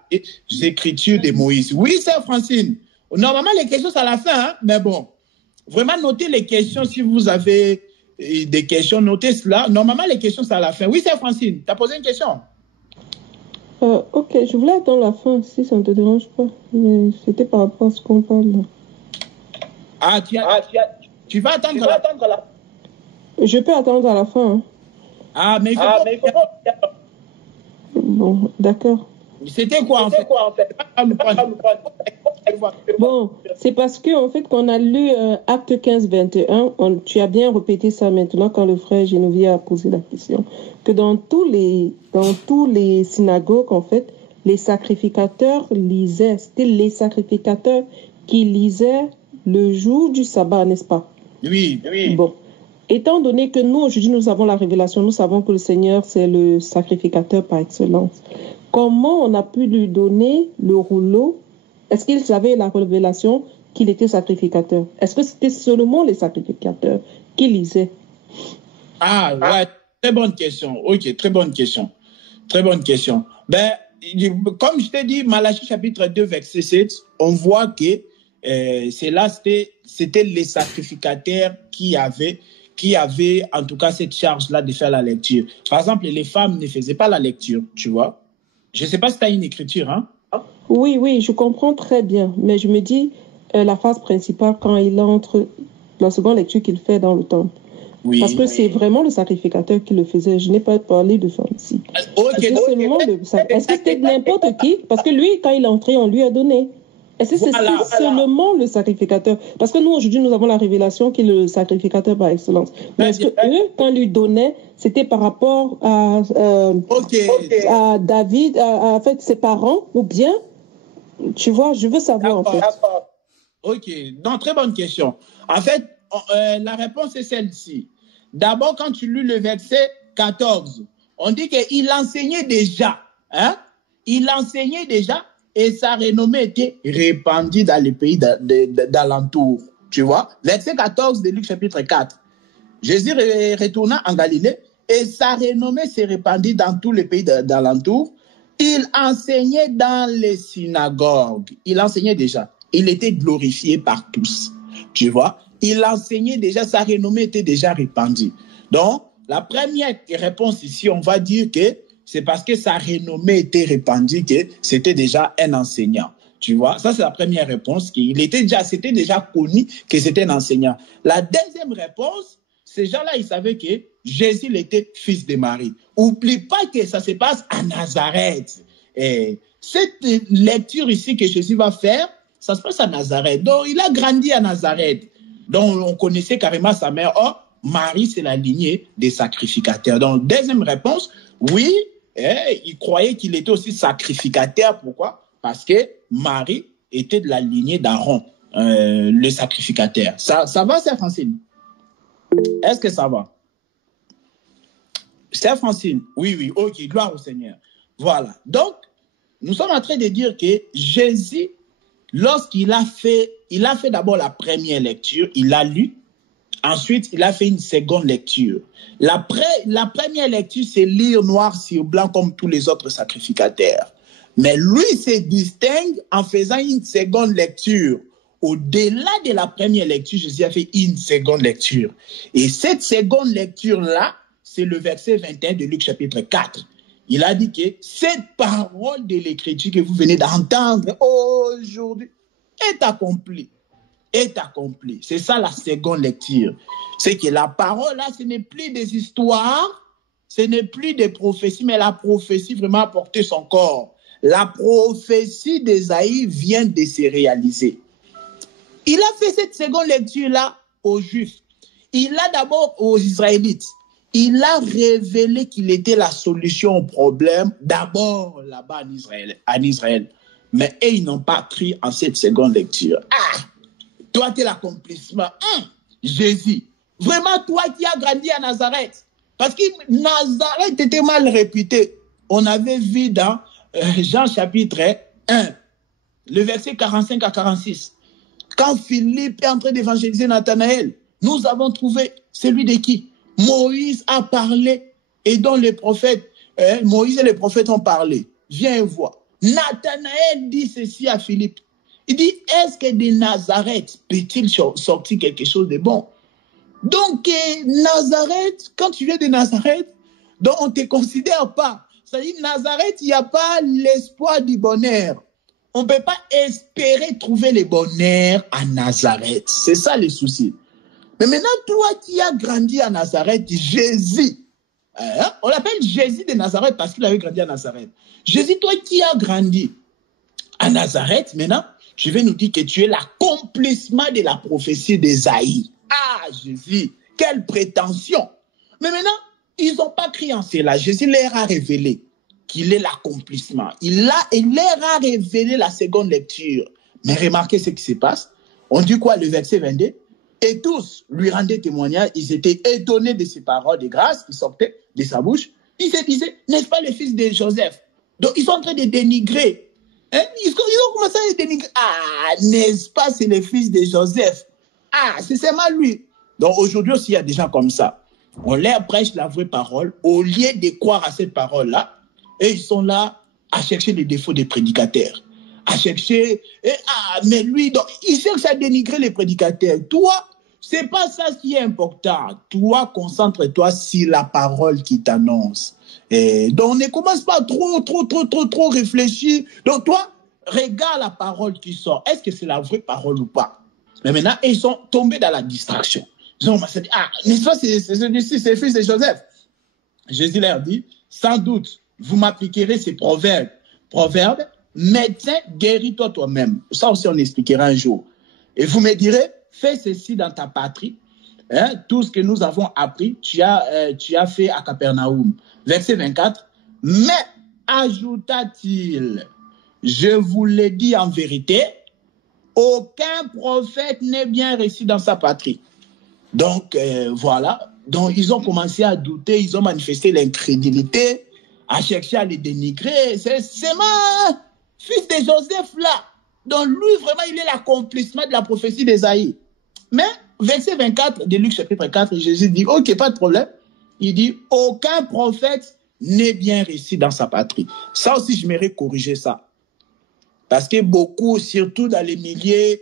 les écritures de Moïse. Oui, c'est Francine. Normalement, les questions, c'est à la fin, hein? Mais bon, vraiment, notez les questions. Si vous avez des questions, notez cela. Normalement, les questions, c'est à la fin. Oui, c'est Francine. Tu as posé une question? Ok, je voulais attendre la fin, si ça ne te dérange pas. Mais c'était par rapport à ce qu'on parle là. Ah, tu vas attendre la fin? Je peux attendre à la fin. Hein. Ah, mais il faut pas... Bon, d'accord. C'était quoi en fait? Bon, c'est parce que en fait, quand on a lu Acte 15, 21, tu as bien répété ça maintenant quand le frère Genovier a posé la question, que dans tous les synagogues, en fait, les sacrificateurs lisaient, c'était les sacrificateurs qui lisaient le jour du sabbat, n'est-ce pas? Oui. Bon. Étant donné que nous, aujourd'hui, nous avons la révélation, nous savons que le Seigneur, c'est le sacrificateur par excellence. Comment on a pu lui donner le rouleau? Est-ce qu'il savait la révélation qu'il était sacrificateur? Est-ce que c'était seulement les sacrificateurs qui lisaient? Ah, ouais, très bonne question. Ok, très bonne question. Très bonne question. Ben, comme je t'ai dit, Malachie chapitre 2, verset 7, on voit que c'était les sacrificateurs qui avaient en tout cas cette charge-là de faire la lecture. Par exemple, les femmes ne faisaient pas la lecture, tu vois. Je ne sais pas si tu as une écriture, hein? Oui, je comprends très bien. Mais je me dis, la phase principale, quand il entre, la seconde lecture qu'il fait dans le temple. Oui, parce que c'est vraiment le sacrificateur qui le faisait. Je n'ai pas parlé de femme ici. Est-ce que c'était n'importe qui? Parce que lui, quand il est entré, on lui a donné. Est-ce que c'est seulement le sacrificateur? Parce que nous, aujourd'hui, nous avons la révélation qu'il est le sacrificateur par excellence. Mais est-ce que eux, quand lui donnaient, c'était par rapport à David, en fait, ses parents, ou bien, tu vois, je veux savoir, en fait. Ok, donc très bonne question. En fait, la réponse est celle-ci. D'abord, quand tu lis le verset 14, on dit qu'il enseignait déjà. Hein? Il enseignait déjà. Et sa renommée était répandue dans les pays d'alentour. Tu vois? Verset 14 de Luc chapitre 4. Jésus retourna en Galilée et sa renommée s'est répandue dans tous les pays d'alentour. Il enseignait dans les synagogues. Il enseignait déjà. Il était glorifié par tous. Tu vois? Il enseignait déjà, sa renommée était déjà répandue. Donc, la première réponse ici, on va dire que c'est parce que sa renommée était répandue que c'était déjà un enseignant. Tu vois, ça c'est la première réponse. C'était déjà connu que c'était un enseignant. La deuxième réponse, ces gens-là, ils savaient que Jésus il était fils de Marie. Oublie pas que ça se passe à Nazareth. Et cette lecture ici que Jésus va faire, ça se passe à Nazareth. Donc, il a grandi à Nazareth. Donc, on connaissait carrément sa mère. Oh, Marie, c'est la lignée des sacrificateurs. Donc, deuxième réponse, oui, il croyait qu'il était aussi sacrificateur. Pourquoi? Parce que Marie était de la lignée d'Aaron, le sacrificateur. Ça va, Sœur Francine? Est-ce que ça va? Sœur Francine? Oui, ok, gloire au Seigneur. Voilà. Donc, nous sommes en train de dire que Jésus, lorsqu'il a fait d'abord la première lecture, il a lu, Ensuite, il a fait une seconde lecture. La première lecture, c'est lire noir sur blanc comme tous les autres sacrificateurs. Mais lui se distingue en faisant une seconde lecture. Au-delà de la première lecture, Jésus a fait une seconde lecture. Et cette seconde lecture-là, c'est le verset 21 de Luc chapitre 4. Il a dit que cette parole de l'Écriture que vous venez d'entendre aujourd'hui est accomplie. Est accomplie. C'est ça la seconde lecture. C'est que la parole là, ce n'est plus des histoires, ce n'est plus des prophéties, mais la prophétie vraiment a porté son corps. La prophétie d'Ésaïe vient de se réaliser. Il a fait cette seconde lecture là aux Juifs. Il a d'abord aux Israélites. Il a révélé qu'il était la solution au problème d'abord là-bas en Israël. Mais ils n'ont pas pris en cette seconde lecture. Ah! Toi, tu es l'accomplissement. Jésus. Vraiment, toi qui as grandi à Nazareth. Parce que Nazareth était mal réputé. On avait vu dans Jean chapitre 1, le verset 45 à 46. Quand Philippe est en train d'évangéliser Nathanaël, nous avons trouvé celui de qui Moïse a parlé et dont les prophètes, Moïse et les prophètes ont parlé. Viens et vois. Nathanaël dit ceci à Philippe. Il dit, est-ce que de Nazareth peut-il sortir quelque chose de bon? Donc, Nazareth, quand tu viens de Nazareth, donc on ne te considère pas. C'est-à-dire, Nazareth, il n'y a pas l'espoir du bonheur. On ne peut pas espérer trouver le bonheur à Nazareth. C'est ça le souci. Mais maintenant, toi qui as grandi à Nazareth, Jésus, on l'appelle Jésus de Nazareth parce qu'il avait grandi à Nazareth. Jésus, toi qui as grandi à Nazareth, maintenant, je vais nous dire que tu es l'accomplissement de la prophétie d'Ésaïe. Ah, Jésus, quelle prétention! Mais maintenant, ils n'ont pas crié en cela. Jésus leur a révélé qu'il est l'accomplissement. Il leur a révélé la seconde lecture. Mais remarquez ce qui se passe. On dit quoi, le verset 22? Et tous lui rendaient témoignage. Ils étaient étonnés de ces paroles de grâce qui sortaient de sa bouche. Ils se disaient, n'est-ce pas le fils de Joseph? Donc, ils sont en train de dénigrer. Ils ont commencé à dénigrer. Ah, n'est-ce pas, c'est le fils de Joseph? Ah, c'est seulement lui. Donc, aujourd'hui aussi, il y a des gens comme ça. On leur prêche la vraie parole. Au lieu de croire à cette parole-là, et ils sont là à chercher les défauts des prédicateurs. À chercher, mais lui, donc, il cherche à dénigrer les prédicateurs. Toi, c'est pas ça qui est important. Toi, concentre-toi sur la parole qui t'annonce. Donc, ne commence pas trop réfléchir. Donc, toi, regarde la parole qui sort. Est-ce que c'est la vraie parole ou pas? Mais maintenant, ils sont tombés dans la distraction. Ils ont commencé à dire, ah, n'est-ce pas, c'est celui-ci, c'est le fils de Joseph. Jésus leur dit, sans doute, vous m'appliquerez ces proverbes. Proverbes, médecin, guéris-toi toi-même. Ça aussi, on expliquera un jour. Et vous me direz, fais ceci dans ta patrie. Tout ce que nous avons appris, tu as fait à Capernaum. Verset 24. Mais, ajouta-t-il, je vous l'ai dit en vérité, aucun prophète n'est bien reçu dans sa patrie. Donc, voilà. Donc, ils ont commencé à douter, ils ont manifesté l'incrédulité, à chercher à les dénigrer. C'est ma fils de Joseph là. Donc, lui, vraiment, il est l'accomplissement de la prophétie d'Ésaïe. Mais, verset 24 de Luc chapitre 4, Jésus dit, ok, pas de problème. Il dit, aucun prophète n'est bien reçu dans sa patrie. Ça aussi, je m'aimerais corriger ça. Parce que beaucoup, surtout dans les milieux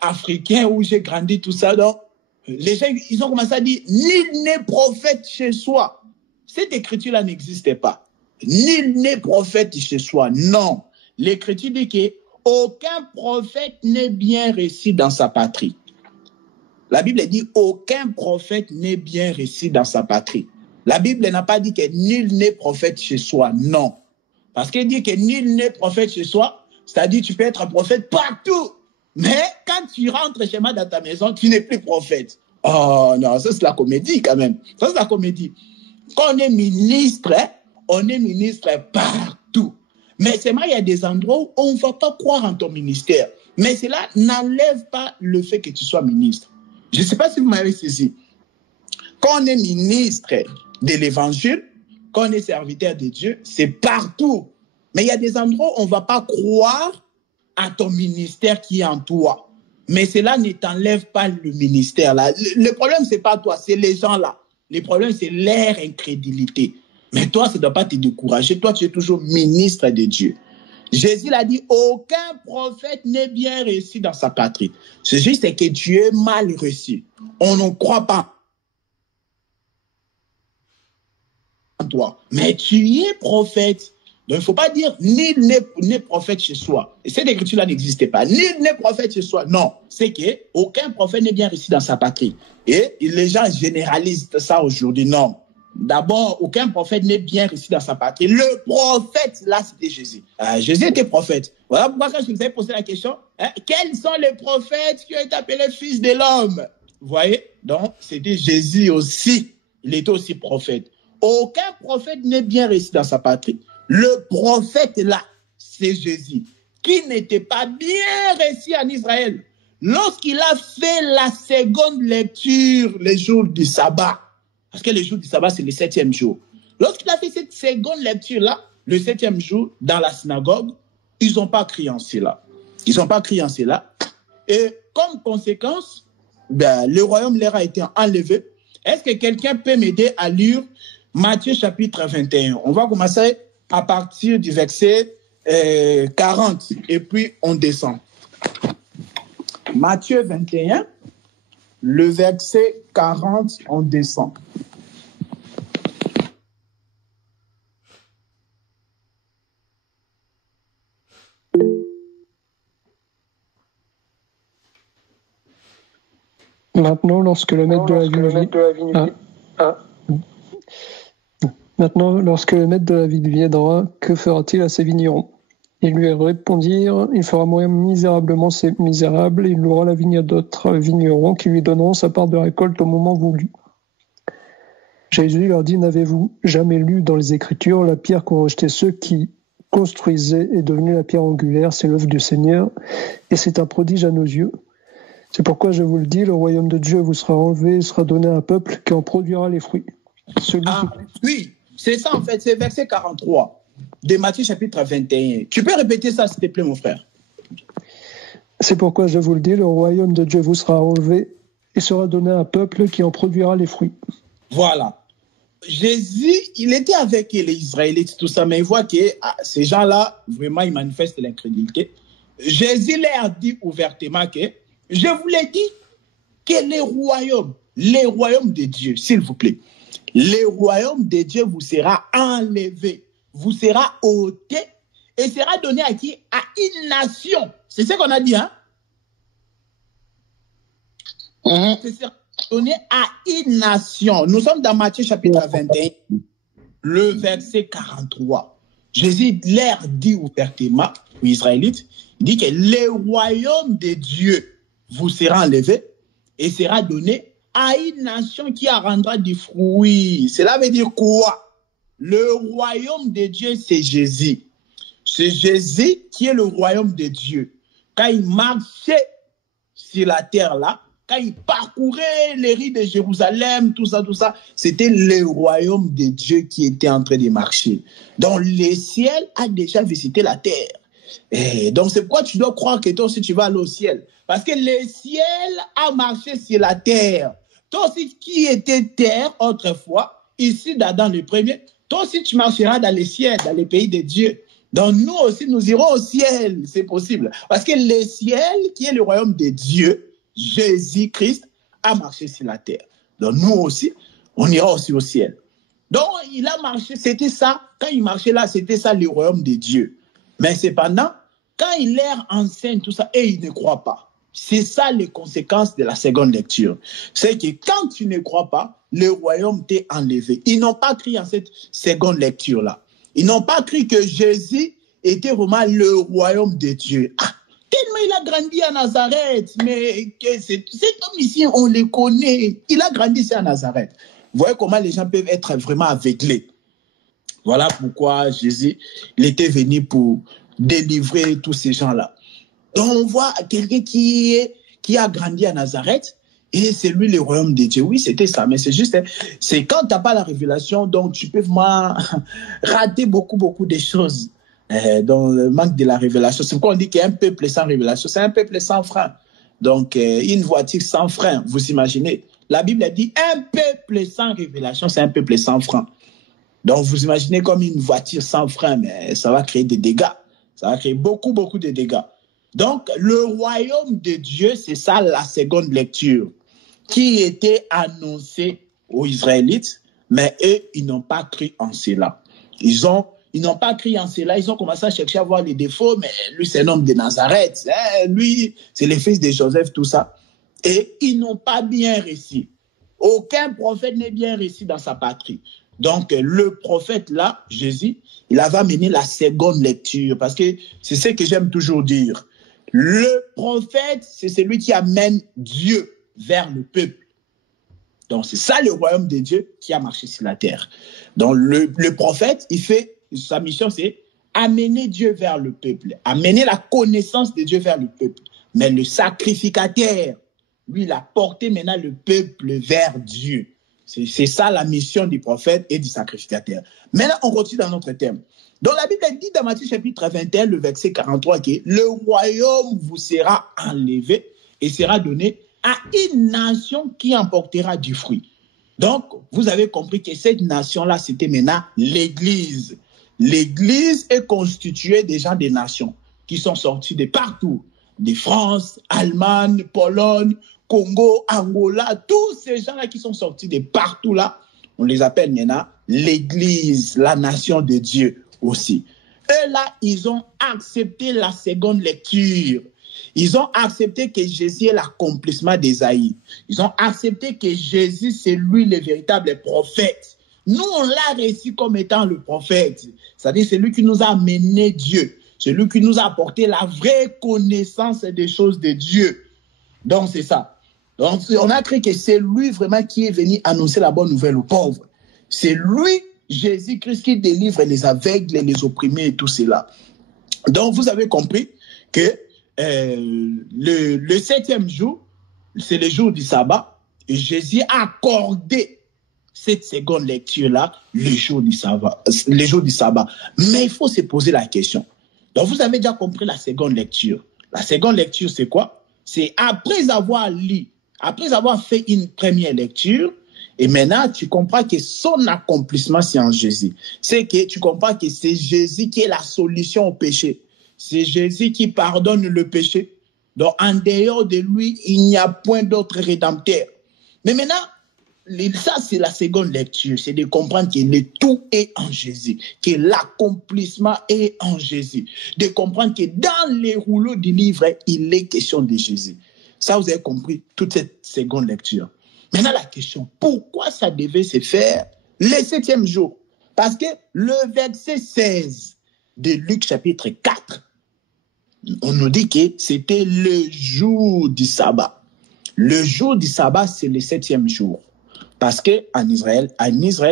africains où j'ai grandi, tout ça, donc, les gens, ils ont commencé à dire, nul n'est prophète chez soi. Cette écriture-là n'existait pas. Nul n'est prophète chez soi. Non. L'écriture dit qu'aucun prophète n'est bien reçu dans sa patrie. La Bible dit aucun prophète n'est bien reçu dans sa patrie. La Bible n'a pas dit que nul n'est prophète chez soi. Non. Parce qu'elle dit que nul n'est prophète chez soi, c'est-à-dire tu peux être un prophète partout. Mais quand tu rentres chez moi dans ta maison, tu n'es plus prophète. Oh non, ça c'est la comédie quand même. Ça c'est la comédie. Quand on est ministre partout. Mais seulement il y a des endroits où on ne va pas croire en ton ministère. Mais cela n'enlève pas le fait que tu sois ministre. Je ne sais pas si vous m'avez saisi. Quand on est ministre de l'évangile, quand on est serviteur de Dieu, c'est partout. Mais il y a des endroits où on ne va pas croire à ton ministère qui est en toi. Mais cela ne t'enlève pas le ministère. Là. Le problème, ce n'est pas toi, c'est les gens là. Le problème, c'est leur incrédulité. Mais toi, ça ne doit pas te décourager. Toi, tu es toujours ministre de Dieu. Jésus l'a dit, aucun prophète n'est bien reçu dans sa patrie. C'est juste que Dieu est mal reçu. On ne croit pas en toi. Mais tu es prophète. Donc, il ne faut pas dire nul n'est prophète chez soi. Et cette écriture-là n'existait pas. Nul n'est prophète chez soi. Non, c'est qu'aucun prophète n'est bien reçu dans sa patrie. Et les gens généralisent ça aujourd'hui. Non. D'abord, aucun prophète n'est bien reçu dans sa patrie. Le prophète, là, c'était Jésus. Jésus était prophète. Voilà pourquoi quand je vous ai posé la question, quels sont les prophètes qui ont été appelés fils de l'homme? Vous voyez? Donc, c'était Jésus aussi. Il était aussi prophète. Aucun prophète n'est bien reçu dans sa patrie. Le prophète, là, c'est Jésus, qui n'était pas bien reçu en Israël. Lorsqu'il a fait la seconde lecture, les jours du sabbat, parce que le jour du sabbat, c'est le 7e jour. Lorsqu'il a fait cette seconde lecture-là, le 7e jour, dans la synagogue, ils n'ont pas crié en cela. Ils n'ont pas crié en cela. Et comme conséquence, le royaume leur a été enlevé. Est-ce que quelqu'un peut m'aider à lire Matthieu chapitre 21? On va commencer à partir du verset 40 et puis on descend. Matthieu 21, le verset 40, on descend. Maintenant, lorsque le maître de la vigne Maintenant, lorsque le maître de la vigne viendra, que fera-t-il à ses vignerons? Ils lui répondirent, il fera mourir misérablement ses misérables, et il louera la vigne à d'autres vignerons qui lui donneront sa part de récolte au moment voulu. Jésus leur dit, n'avez-vous jamais lu dans les Écritures, la pierre qu'ont rejetée ceux qui construisaient est devenue la pierre angulaire, c'est l'œuvre du Seigneur, et c'est un prodige à nos yeux. C'est pourquoi je vous le dis, le royaume de Dieu vous sera enlevé et sera donné à un peuple qui en produira les fruits. Oui, c'est ça en fait, c'est verset 43 de Matthieu chapitre 21. Tu peux répéter ça s'il te plaît mon frère? C'est pourquoi je vous le dis, le royaume de Dieu vous sera enlevé et sera donné à un peuple qui en produira les fruits. Voilà. Jésus, il était avec les Israélites, tout ça, mais il voit que ces gens-là, vraiment, ils manifestent l'incrédulité. Jésus leur dit ouvertement que, je vous l'ai dit, que les royaumes de Dieu, s'il vous plaît, le royaume de Dieu vous sera enlevé, vous sera ôté et sera donné à qui? À une nation. C'est ce qu'on a dit, hein? Ce sera donné à une nation. Nous sommes dans Matthieu chapitre 21, le verset 43. Jésus leur dit ouvertement aux Israélites, il dit que le royaume de Dieu vous sera enlevé et sera donné à une nation qui en rendra du fruit. Cela veut dire quoi? Le royaume de Dieu, c'est Jésus. C'est Jésus qui est le royaume de Dieu. Quand il marchait sur la terre là, quand il parcourait les rues de Jérusalem, tout ça, c'était le royaume de Dieu qui était en train de marcher. Donc le ciel a déjà visité la terre. Et donc c'est pourquoi tu dois croire que toi aussi tu vas aller au ciel. Parce que le ciel a marché sur la terre. Toi aussi qui étais terre autrefois, ici d'Adam le premier, toi aussi tu marcheras dans le ciel, dans le pays de Dieu. Donc nous aussi nous irons au ciel, c'est possible. Parce que le ciel qui est le royaume de Dieu, Jésus-Christ, a marché sur la terre. Donc nous aussi, on ira aussi au ciel. Donc il a marché, c'était ça, quand il marchait là, c'était ça le royaume de Dieu. Mais cependant, quand il leur enseigne tout ça, et il ne croit pas. C'est ça les conséquences de la seconde lecture. C'est que quand tu ne crois pas, le royaume t'est enlevé. Ils n'ont pas cru en cette seconde lecture-là. Ils n'ont pas cru que Jésus était vraiment le royaume de Dieu. Tellement il a grandi à Nazareth, mais cet homme ici, on le connaît. Il a grandi ici à Nazareth. Vous voyez comment les gens peuvent être vraiment aveuglés. Voilà pourquoi Jésus, il était venu pour délivrer tous ces gens-là. Donc on voit quelqu'un qui a grandi à Nazareth et c'est lui le royaume de Dieu. Oui, c'était ça, mais c'est juste, c'est quand tu n'as pas la révélation, donc tu peux vraiment rater beaucoup de choses dans le manque de la révélation. C'est pourquoi on dit qu'il y a un peuple sans révélation, c'est un peuple sans frein. Donc, une voiture sans frein, vous imaginez. La Bible a dit, un peuple sans révélation, c'est un peuple sans frein. Donc, vous imaginez comme une voiture sans frein, mais ça va créer des dégâts. Ça va créer beaucoup de dégâts. Donc, le royaume de Dieu, c'est ça la seconde lecture, qui était annoncée aux Israélites, mais eux, ils n'ont pas cru en cela. Ils n'ont pas cru en cela, ils ont commencé à chercher à voir les défauts, mais lui, c'est un homme de Nazareth, lui, c'est le fils de Joseph, tout ça. Et ils n'ont pas bien réussi. Aucun prophète n'est bien réussi dans sa patrie. Donc, le prophète là, Jésus, il avait amené la seconde lecture, parce que c'est ce que j'aime toujours dire. Le prophète, c'est celui qui amène Dieu vers le peuple. Donc, c'est ça le royaume de Dieu qui a marché sur la terre. Donc, le prophète, sa mission, c'est amener Dieu vers le peuple, amener la connaissance de Dieu vers le peuple. Mais le sacrificateur, lui, il a porté maintenant le peuple vers Dieu. C'est ça la mission du prophète et du sacrificateur. Maintenant, on continue dans notre thème. Donc, la Bible dit dans Matthieu chapitre 21, le verset 43, que le royaume vous sera enlevé et sera donné à une nation qui emportera du fruit. Donc, vous avez compris que cette nation-là, c'était maintenant l'Église. L'Église est constituée des gens des nations qui sont sortis de partout, de France, Allemagne, Pologne, Congo, Angola, tous ces gens-là qui sont sortis de partout là, on les appelle maintenant l'Église, la nation de Dieu aussi. Eux là, ils ont accepté la seconde lecture. Ils ont accepté que Jésus est l'accomplissement d'Ésaïe. Ils ont accepté que Jésus, c'est lui le véritable prophète. Nous, on l'a reçu comme étant le prophète. C'est-à-dire, c'est lui qui nous a amené Dieu. C'est lui qui nous a apporté la vraie connaissance des choses de Dieu. Donc, c'est ça. Donc, on a cru que c'est lui vraiment qui est venu annoncer la bonne nouvelle aux pauvres. C'est lui, Jésus-Christ, qui délivre les aveugles, les opprimés et tout cela. Donc, vous avez compris que le 7e jour, c'est le jour du sabbat, et Jésus a accordé cette seconde lecture-là, le jour du sabbat. Mais il faut se poser la question. Donc, vous avez déjà compris la seconde lecture. La seconde lecture, c'est quoi? C'est après avoir lu, après avoir fait une première lecture, et maintenant, tu comprends que son accomplissement, c'est en Jésus. C'est que tu comprends que c'est Jésus qui est la solution au péché. C'est Jésus qui pardonne le péché. Donc, en dehors de lui, il n'y a point d'autre rédempteur. Mais maintenant, ça, c'est la seconde lecture. C'est de comprendre que le tout est en Jésus, que l'accomplissement est en Jésus. De comprendre que dans les rouleaux du livre, il est question de Jésus. Ça, vous avez compris toute cette seconde lecture. Maintenant, la question, pourquoi ça devait se faire le 7e jour? Parce que le verset 16 de Luc chapitre 4, on nous dit que c'était le jour du sabbat. Le jour du sabbat, c'est le 7e jour. Parce qu'en Israël,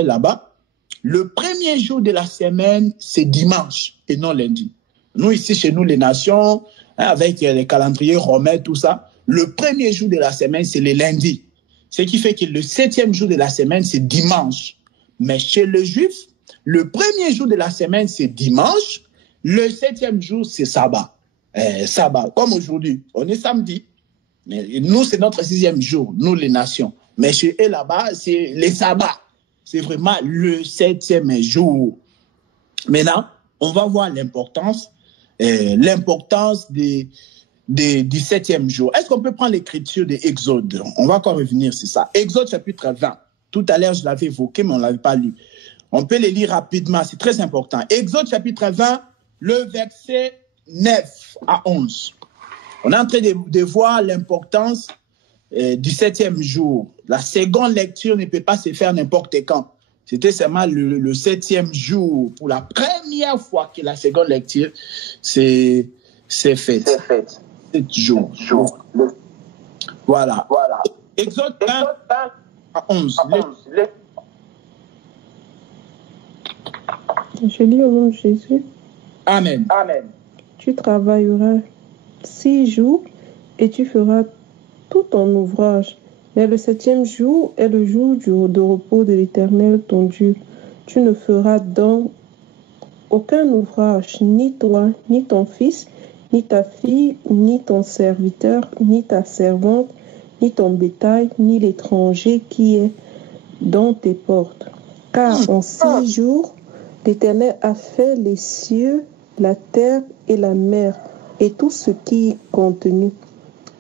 là-bas, le premier jour de la semaine, c'est dimanche et non lundi. Nous, ici, chez nous, les nations, avec les calendriers romains, tout ça, le premier jour de la semaine, c'est le lundi. Ce qui fait que le 7e jour de la semaine, c'est dimanche. Mais chez les Juifs, le premier jour de la semaine, c'est dimanche. Le 7e jour, c'est sabbat. Sabbat, comme aujourd'hui, on est samedi. Mais nous, c'est notre 6e jour, nous, les nations. Mais chez eux, là-bas, c'est les sabbats. C'est vraiment le 7e jour. Maintenant, on va voir l'importance du 7e jour. Est-ce qu'on peut prendre l'écriture de Exode? On va encore revenir sur ça. Exode chapitre 20. Tout à l'heure, je l'avais évoqué, mais on ne l'avait pas lu. On peut le lire rapidement, c'est très important. Exode chapitre 20, le verset 9 à 11. On est en train de voir l'importance du 7e jour. La seconde lecture ne peut pas se faire n'importe quand. C'était seulement le 7e jour, pour la première fois que la seconde lecture s'est faite. 7 jours. Voilà. Exode 1 à 11. Je lis au nom de Jésus. Amen. Tu travailleras 6 jours et tu feras tout ton ouvrage. Mais le 7e jour est le jour de repos de l'Éternel, ton Dieu. Tu ne feras donc aucun ouvrage, ni toi, ni ton fils, ni ta fille, ni ton serviteur, ni ta servante, ni ton bétail, ni l'étranger qui est dans tes portes. Car en 6 jours, l'Éternel a fait les cieux, la terre et la mer, et tout ce qui est contenu.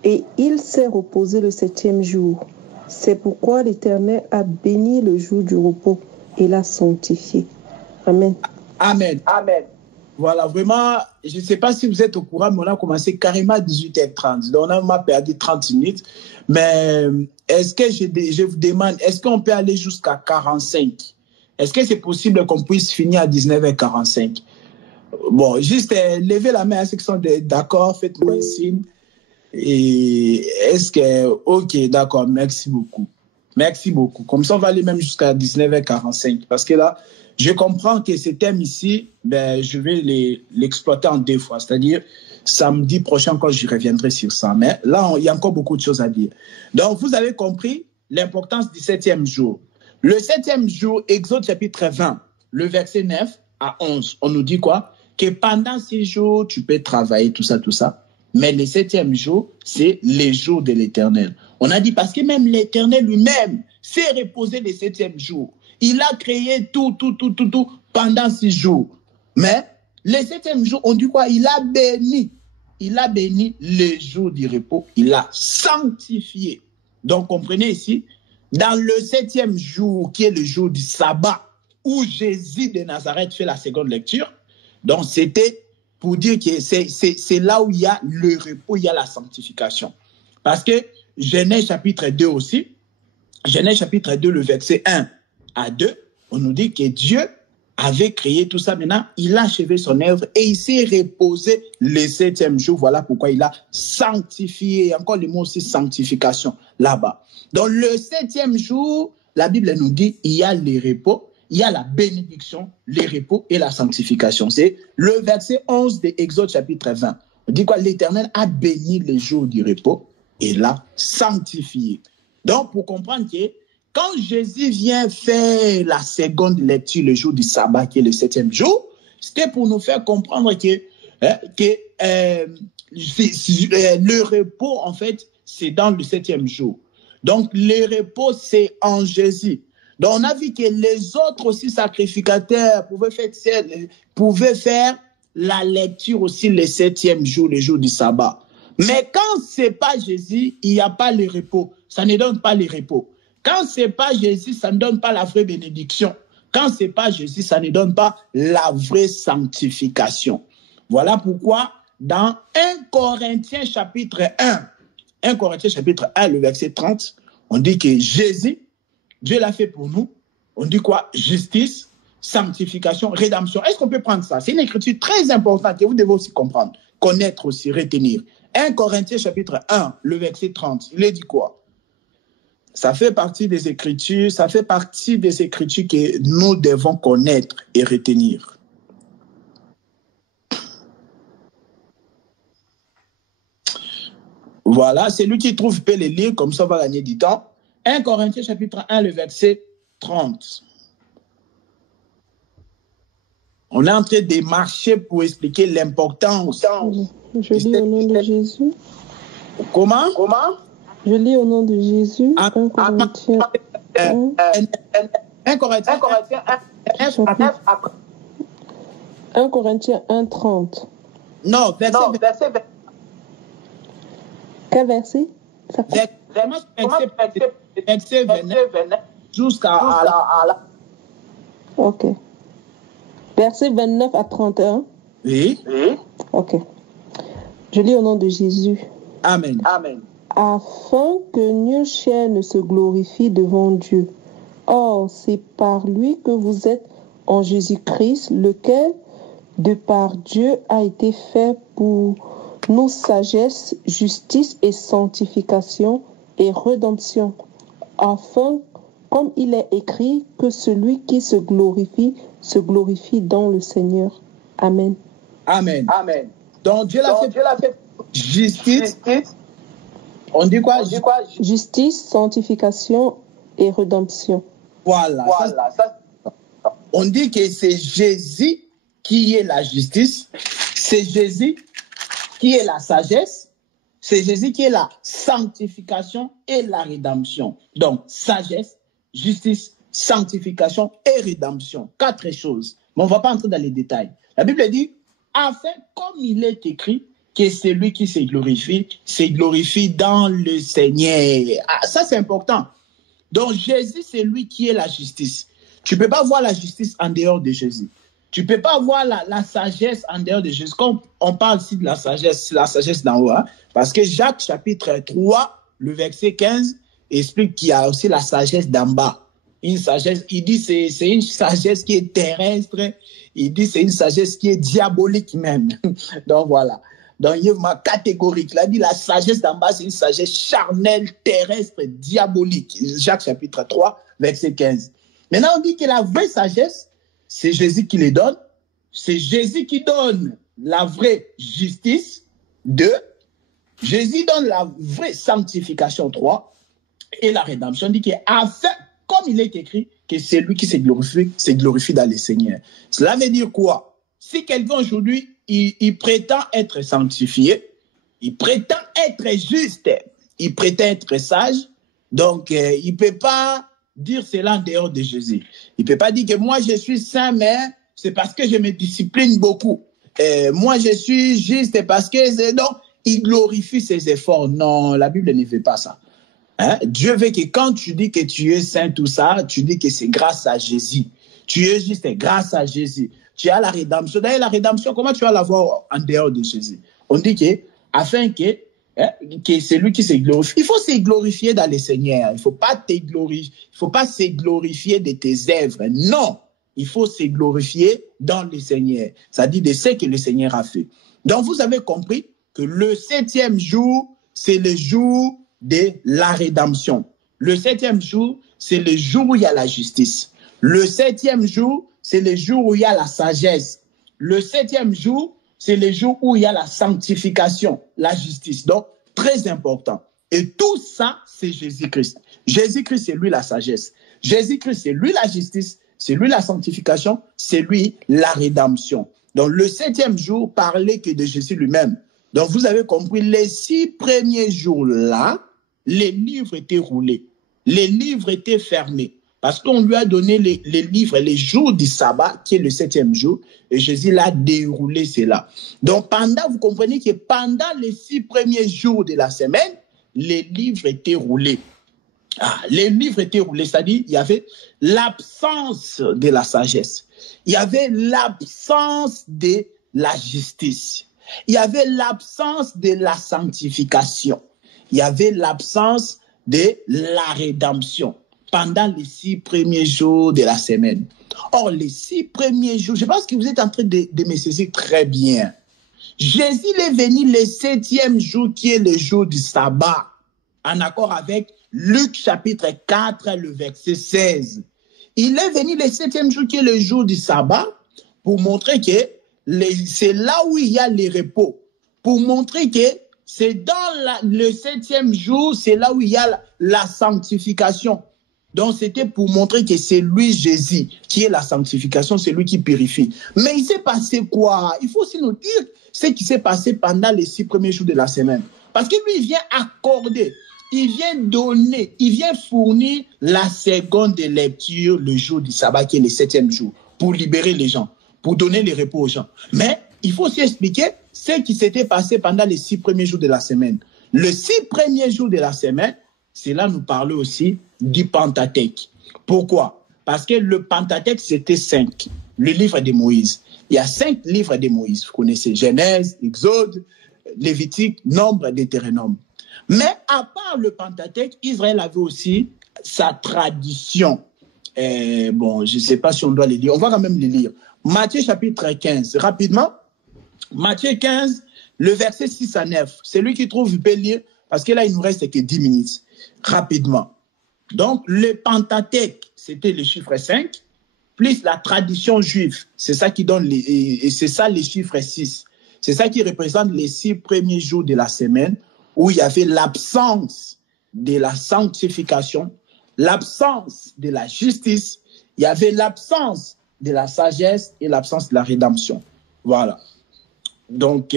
Et il s'est reposé le 7e jour. C'est pourquoi l'Éternel a béni le jour du repos et l'a sanctifié. Amen. Amen. Amen. Voilà, vraiment, je ne sais pas si vous êtes au courant, mais on a commencé carrément à 18h30. Donc, on a perdu 30 minutes. Mais est-ce que je vous demande, est-ce qu'on peut aller jusqu'à 45? Est-ce que c'est possible qu'on puisse finir à 19h45? Bon, juste levez la main à ceux qui sont d'accord, faites-moi un signe. Et est-ce que... Ok, d'accord, merci beaucoup. Merci beaucoup. Comme ça, on va aller même jusqu'à 19h45. Parce que là, je comprends que ce thème ici, ben, je vais l'exploiter en 2 fois. C'est-à-dire, samedi prochain, quand je reviendrai sur ça. Mais là, il y a encore beaucoup de choses à dire. Donc, vous avez compris l'importance du 7e jour. Le 7e jour, Exode chapitre 20, le verset 9 à 11, on nous dit quoi? Que pendant 6 jours, tu peux travailler, tout ça, tout ça. Mais le 7e jour, c'est les jours de l'Éternel. On a dit parce que même l'Éternel lui-même s'est reposé le 7e jour. Il a créé tout pendant 6 jours. Mais le 7e jour, on dit quoi? Il a béni. Il a béni les jours du repos. Il l'a sanctifié. Donc, comprenez ici, dans le 7e jour, qui est le jour du sabbat, où Jésus de Nazareth fait la seconde lecture, donc c'était pour dire que c'est là où il y a le repos, il y a la sanctification. Parce que Genèse chapitre 2 aussi, Genèse chapitre 2, le verset 1 à 2, on nous dit que Dieu avait créé tout ça. Maintenant, il a achevé son œuvre et il s'est reposé le 7e jour. Voilà pourquoi il a sanctifié. Encore le mot aussi sanctification là-bas. Donc le 7e jour, la Bible nous dit il y a le repos, il y a la bénédiction, le repos et la sanctification. C'est le verset 11 de Exode chapitre 20. On dit quoi? L'Éternel a béni les jours du repos et l'a sanctifié. Donc, pour comprendre que quand Jésus vient faire la seconde lecture le jour du sabbat, qui est le 7e jour, c'était pour nous faire comprendre que le repos, en fait, c'est dans le 7e jour. Donc, le repos, c'est en Jésus. Donc, on a vu que les autres aussi sacrificateurs pouvaient faire la lecture aussi le 7e jour, le jour du sabbat. Mais quand ce n'est pas Jésus, il n'y a pas le repos. Ça ne donne pas le repos. Quand ce n'est pas Jésus, ça ne donne pas la vraie bénédiction. Quand ce n'est pas Jésus, ça ne donne pas la vraie sanctification. Voilà pourquoi dans 1 Corinthiens chapitre 1, le verset 30, on dit que Jésus, Dieu l'a fait pour nous. On dit quoi? Justice, sanctification, rédemption. Est-ce qu'on peut prendre ça? C'est une écriture très importante que vous devez aussi comprendre, connaître aussi, retenir. 1 Corinthiens chapitre 1, le verset 30, il est dit quoi? Ça fait partie des écritures, que nous devons connaître et retenir. Voilà, c'est lui qui trouve peut les lire, comme ça on va gagner du temps. 1 Corinthiens chapitre 1, le verset 30. On est en train de marcher pour expliquer l'importance. Je lis au nom de Jésus. Comment? Je lis au nom de Jésus. 1 Corinthiens 1, 30. Non, verset. Quel verset? Verset 29 jusqu'à la... Ok. Verset 29 à 31. Oui. Ok. Je lis au nom de Jésus. Amen. Afin que nulle chair ne se glorifie devant Dieu. Or, c'est par lui que vous êtes en Jésus-Christ, lequel, de par Dieu, a été fait pour nous sagesse, justice et sanctification et rédemption, afin, comme il est écrit, que celui qui se glorifie dans le Seigneur. Amen. Donc Dieu l'a fait justice. On dit quoi? Justice, sanctification et rédemption. Voilà. On dit que c'est Jésus qui est la justice. C'est Jésus qui est la sagesse, c'est Jésus qui est la sanctification et la rédemption. Donc, sagesse, justice, sanctification et rédemption. 4 choses. Mais on ne va pas entrer dans les détails. La Bible dit, afin, comme il est écrit, que celui qui se glorifie dans le Seigneur. Ah, ça, c'est important. Donc, Jésus, c'est lui qui est la justice. Tu ne peux pas voir la justice en dehors de Jésus. Tu ne peux pas voir la sagesse en dehors de Jésus. Quand on parle ici de la sagesse d'en haut, hein, parce que Jacques, chapitre 3, le verset 15, explique qu'il y a aussi la sagesse d'en bas. Une sagesse, il dit c'est une sagesse qui est terrestre, il dit c'est une sagesse qui est diabolique même. Donc voilà. Donc il y a catégorique. Il a dit la sagesse d'en bas, c'est une sagesse charnelle, terrestre, diabolique. Jacques chapitre 3, verset 15. Maintenant, on dit que la vraie sagesse, c'est Jésus qui les donne. C'est Jésus qui donne la vraie justice. 2. Jésus donne la vraie sanctification. 3. Et la rédemption dit qu'afin, comme il est écrit, que c'est lui qui se glorifie dans le Seigneur. Cela veut dire quoi? Si quelqu'un aujourd'hui, il prétend être sanctifié, il prétend être juste, il prétend être sage, donc il ne peut pas dire cela en dehors de Jésus. Il ne peut pas dire que moi je suis saint, mais c'est parce que je me discipline beaucoup. Moi je suis juste parce que... Donc, il glorifie ses efforts. Non, la Bible ne fait pas ça. Hein? Dieu veut que quand tu dis que tu es saint, tout ça, tu dis que c'est grâce à Jésus. Tu es juste grâce à Jésus. Tu as la rédemption. D'ailleurs, la rédemption, comment tu vas l'avoir en dehors de Jésus? On dit que, afin que c'est lui qui se glorifie. Il faut se glorifier dans le Seigneur. Il ne faut pas se glorifier de tes œuvres. Non, il faut se glorifier dans le Seigneur. Ça dit de ce que le Seigneur a fait. Donc, vous avez compris que le 7e jour, c'est le jour de la rédemption. Le 7e jour, c'est le jour où il y a la justice. Le 7e jour, c'est le jour où il y a la sagesse. Le 7e jour, c'est le jour où il y a la sanctification, la justice. Donc, très important. Et tout ça, c'est Jésus-Christ. Jésus-Christ, c'est lui la sagesse. Jésus-Christ, c'est lui la justice. C'est lui la sanctification. C'est lui la rédemption. Donc, le 7e jour parlait que de Jésus lui-même. Donc, vous avez compris, les 6 premiers jours-là, les livres étaient roulés. Les livres étaient fermés. Parce qu'on lui a donné les livres, les jours du sabbat, qui est le 7e jour, et Jésus l'a déroulé cela. Donc, vous comprenez que pendant les 6 premiers jours de la semaine, les livres étaient roulés. Les livres étaient roulés, c'est-à-dire il y avait l'absence de la sagesse. Il y avait l'absence de la justice. Il y avait l'absence de la sanctification. Il y avait l'absence de la rédemption pendant les 6 premiers jours de la semaine. Or, les 6 premiers jours, je pense que vous êtes en train de me saisir très bien. Jésus est venu le 7e jour qui est le jour du sabbat, en accord avec Luc chapitre 4, le verset 16. Il est venu le 7e jour qui est le jour du sabbat pour montrer que c'est là où il y a les repos. Pour montrer que c'est dans le 7e jour, c'est là où il y a la sanctification. Donc, c'était pour montrer que c'est lui, Jésus, qui est la sanctification, c'est lui qui purifie. Mais il s'est passé quoi? Il faut aussi nous dire ce qui s'est passé pendant les 6 premiers jours de la semaine. Parce que lui, il vient accorder, il vient donner, il vient fournir la seconde lecture le jour du sabbat, qui est le 7e jour, pour libérer les gens, pour donner le repos aux gens. Mais il faut aussi expliquer ce qui s'était passé pendant les 6 premiers jours de la semaine. Le 6 premiers jours de la semaine, c'est là nous parlons aussi du Pentateuque. Pourquoi? Parce que le Pentateuque, c'était 5, le livre de Moïse. Il y a 5 livres de Moïse. Vous connaissez Genèse, Exode, Lévitique, Nombre, Deutéronome. Mais à part le Pentateuque, Israël avait aussi sa tradition. Bon, je ne sais pas si on doit les lire. On va quand même les lire. Matthieu chapitre 15. Rapidement, Matthieu 15, le verset 6 à 9. Celui qui trouve, il peut lire, parce que là, il nous reste que 10 minutes. Rapidement. Donc, le Pentateuque, c'était le chiffre 5, plus la tradition juive. C'est ça qui donne et c'est ça les chiffres 6. C'est ça qui représente les 6 premiers jours de la semaine où il y avait l'absence de la sanctification, l'absence de la justice, il y avait l'absence de la sagesse et l'absence de la rédemption. Voilà. Donc,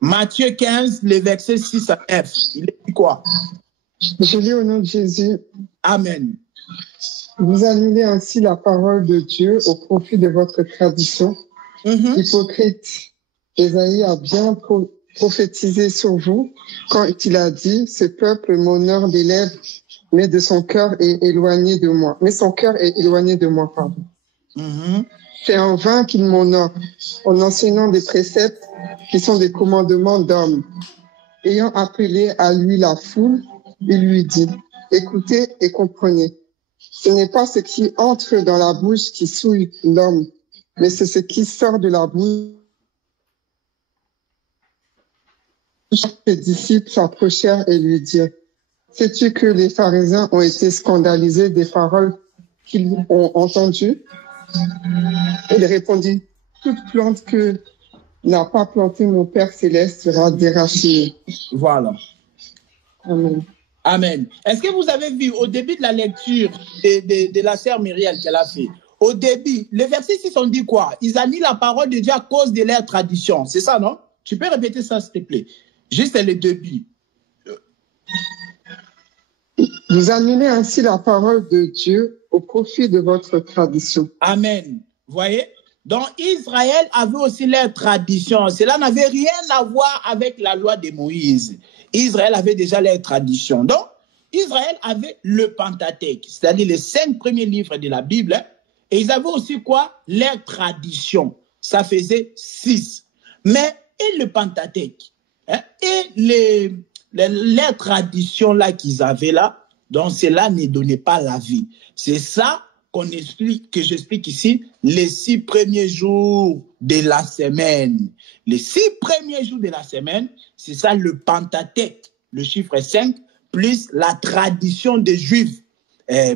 Matthieu 15, les versets 6 à 9. Il dit quoi? Je lis au nom de Jésus. Amen. Vous annulez ainsi la parole de Dieu au profit de votre tradition. Hypocrite, Ésaïe a bien prophétisé sur vous quand il a dit, ce peuple m'honore des lèvres, mais de son cœur est éloigné de moi. Mais son cœur est éloigné de moi, pardon. C'est en vain qu'il m'honore, en enseignant des préceptes qui sont des commandements d'hommes. Ayant appelé à lui la foule, il lui dit, écoutez et comprenez. Ce n'est pas ce qui entre dans la bouche qui souille l'homme, mais c'est ce qui sort de la bouche. Ses disciples s'approchèrent et lui dirent, sais-tu que les pharisiens ont été scandalisés des paroles qu'ils ont entendues? Il répondit, toute plante que n'a pas planté mon Père Céleste sera déracinée. Voilà. Amen. Amen. Est-ce que vous avez vu au début de la lecture de la sœur Myriel qu'elle a fait, au début, les versets 6 ont dit quoi? Ils annulent la parole de Dieu à cause de leur tradition. C'est ça, non? Tu peux répéter ça, s'il te plaît? Juste le début. Vous annulez ainsi la parole de Dieu au profit de votre tradition. Amen. Vous voyez? Donc, Israël avait aussi leur tradition. Cela n'avait rien à voir avec la loi de Moïse. Israël avait déjà leur tradition. Donc, Israël avait le Pentateuque, c'est-à-dire les 5 premiers livres de la Bible. Et ils avaient aussi quoi? Leur tradition. Ça faisait 6. Mais, et le Pentateuque, et les traditions là qu'ils avaient là, donc cela ne donnait pas la vie. C'est ça qu'on explique, que j'explique ici, les 6 premiers jours de la semaine. Les 6 premiers jours de la semaine, c'est ça le Pentateuque, le chiffre 5, plus la tradition des Juifs.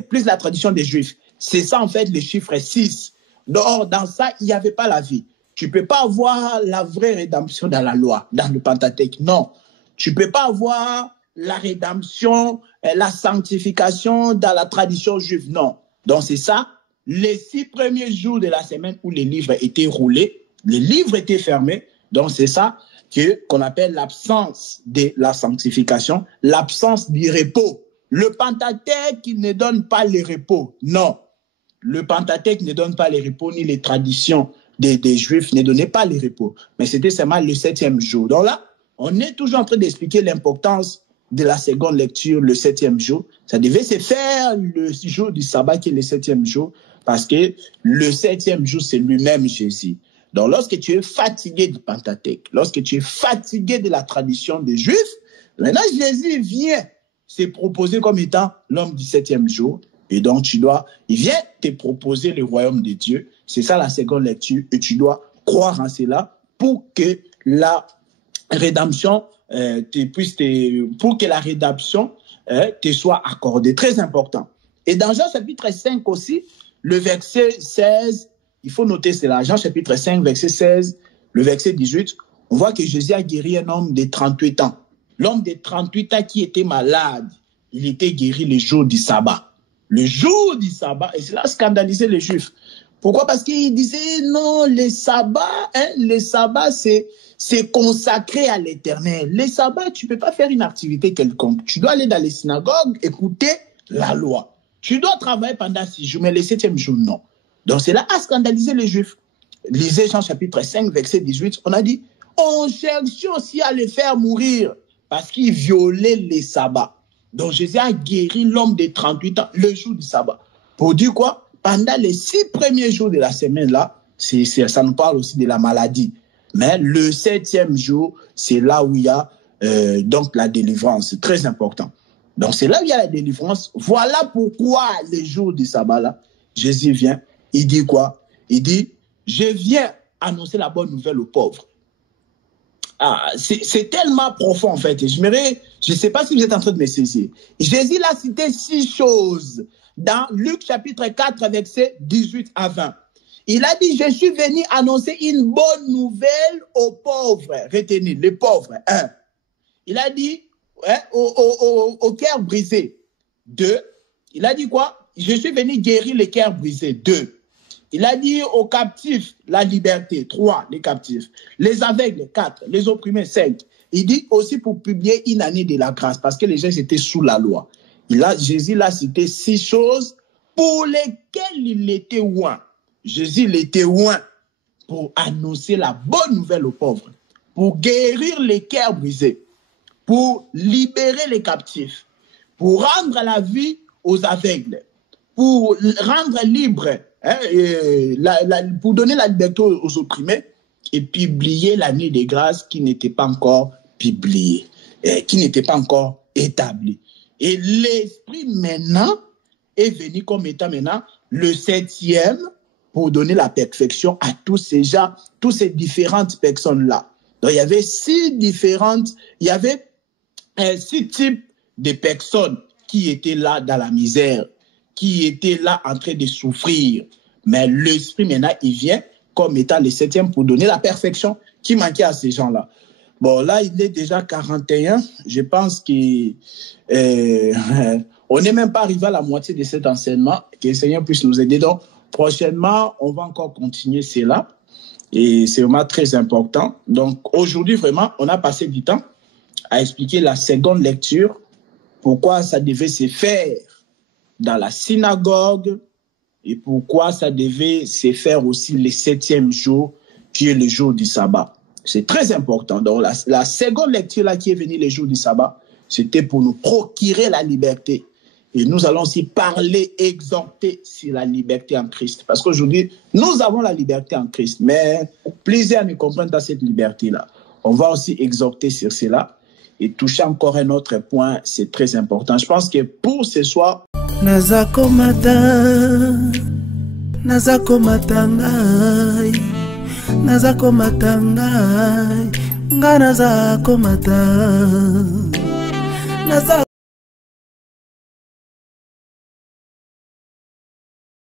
Plus la tradition des Juifs. C'est ça en fait le chiffre 6. Donc dans ça, il n'y avait pas la vie. Tu ne peux pas avoir la vraie rédemption dans la loi, dans le Pentateuque. Non. Tu ne peux pas avoir la rédemption, la sanctification dans la tradition juive. Non. Donc c'est ça, les 6 premiers jours de la semaine où les livres étaient roulés, les livres étaient fermés. Donc c'est ça qu'on appelle l'absence de la sanctification, l'absence du repos. Le Pentateuque ne donne pas le repos. Non. Le Pentateuque ne donne pas le repos, ni les traditions des Juifs ne donnaient pas le repos. Mais c'était seulement le 7e jour. Donc là, on est toujours en train d'expliquer l'importance de la seconde lecture, le 7e jour. Ça devait se faire le jour du sabbat qui est le 7e jour, parce que le 7e jour, c'est lui-même Jésus. Donc lorsque tu es fatigué du Pentateuque, lorsque tu es fatigué de la tradition des Juifs, maintenant Jésus vient se proposer comme étant l'homme du 7e jour. Et donc il vient te proposer le royaume de Dieu. C'est ça la seconde lecture. Et tu dois croire en cela pour que la rédemption pour que la rédemption te soit accordée. Très important. Et dans Jean chapitre 5 aussi, le verset 16, il faut noter cela. Jean chapitre 5, verset 16, le verset 18, on voit que Jésus a guéri un homme de 38 ans. L'homme de 38 ans qui était malade, il était guéri le jour du sabbat. Le jour du sabbat, et cela scandalisait les Juifs. Pourquoi? Parce qu'ils disaient, non, le sabbat, c'est consacré à l'Éternel. Le sabbat, tu ne peux pas faire une activité quelconque. Tu dois aller dans les synagogues, écouter la loi. Tu dois travailler pendant 6 jours, mais le 7e jour, non. Donc, cela a scandalisé les Juifs. Lisez Jean chapitre 5, verset 18, on a dit, on cherchait aussi à les faire mourir parce qu'ils violaient les sabbats. Donc, Jésus a guéri l'homme de 38 ans le jour du sabbat. Pour dire quoi? Pendant les 6 premiers jours de la semaine, là, ça nous parle aussi de la maladie. Mais le 7e jour, c'est là où il y a donc la délivrance. C'est très important. Donc, c'est là où il y a la délivrance. Voilà pourquoi les jours du sabbat, là, Jésus vient. Il dit quoi? Il dit, je viens annoncer la bonne nouvelle aux pauvres. Ah, c'est tellement profond, en fait. Je ne sais pas si vous êtes en train de me saisir. Jésus a cité 6 choses dans Luc chapitre 4, versets 18 à 20. Il a dit, je suis venu annoncer une bonne nouvelle aux pauvres. Retenez, les pauvres. 1. Il a dit, au cœur brisé. 2. Il a dit quoi? Je suis venu guérir les cœurs brisés. 2. Il a dit aux captifs la liberté, 3, les captifs. Les aveugles, 4, les opprimés, 5. Il dit aussi pour publier une année de la grâce, parce que les gens étaient sous la loi. Jésus l'a cité 6 choses pour lesquelles il était loin. Jésus, il était loin pour annoncer la bonne nouvelle aux pauvres, pour guérir les cœurs brisés, pour libérer les captifs, pour rendre la vie aux aveugles, pour rendre libre, pour donner la liberté aux opprimés et publier l'année des grâces qui n'était pas encore publiée, qui n'était pas encore établie. Et l'Esprit maintenant est venu comme étant maintenant le 7e pour donner la perfection à tous ces gens, toutes ces différentes personnes-là. Donc il y avait 6 types de personnes qui étaient là dans la misère, qui étaient là en train de souffrir. Mais l'Esprit maintenant, il vient comme étant le 7e pour donner la perfection qui manquait à ces gens-là. Bon, là, il est déjà 41. Je pense qu'on n'est même pas arrivé à la moitié de cet enseignement. Que le Seigneur puisse nous aider. Donc, prochainement, on va encore continuer cela. Et c'est vraiment très important. Donc, aujourd'hui, vraiment, on a passé du temps à expliquer la seconde lecture, pourquoi ça devait se faire dans la synagogue et pourquoi ça devait se faire aussi le 7e jour, qui est le jour du sabbat. C'est très important. Donc, la seconde lecture là qui est venue le jour du sabbat, c'était pour nous procurer la liberté. Et nous allons aussi parler, exhorter sur la liberté en Christ. Parce qu'aujourd'hui, nous avons la liberté en Christ, mais plusieurs ne comprennent pas cette liberté-là. On va aussi exhorter sur cela et toucher encore un autre point, c'est très important. Je pense que pour ce soir... Nazako matangai, nazako matangai, nga nazako matangai, nazako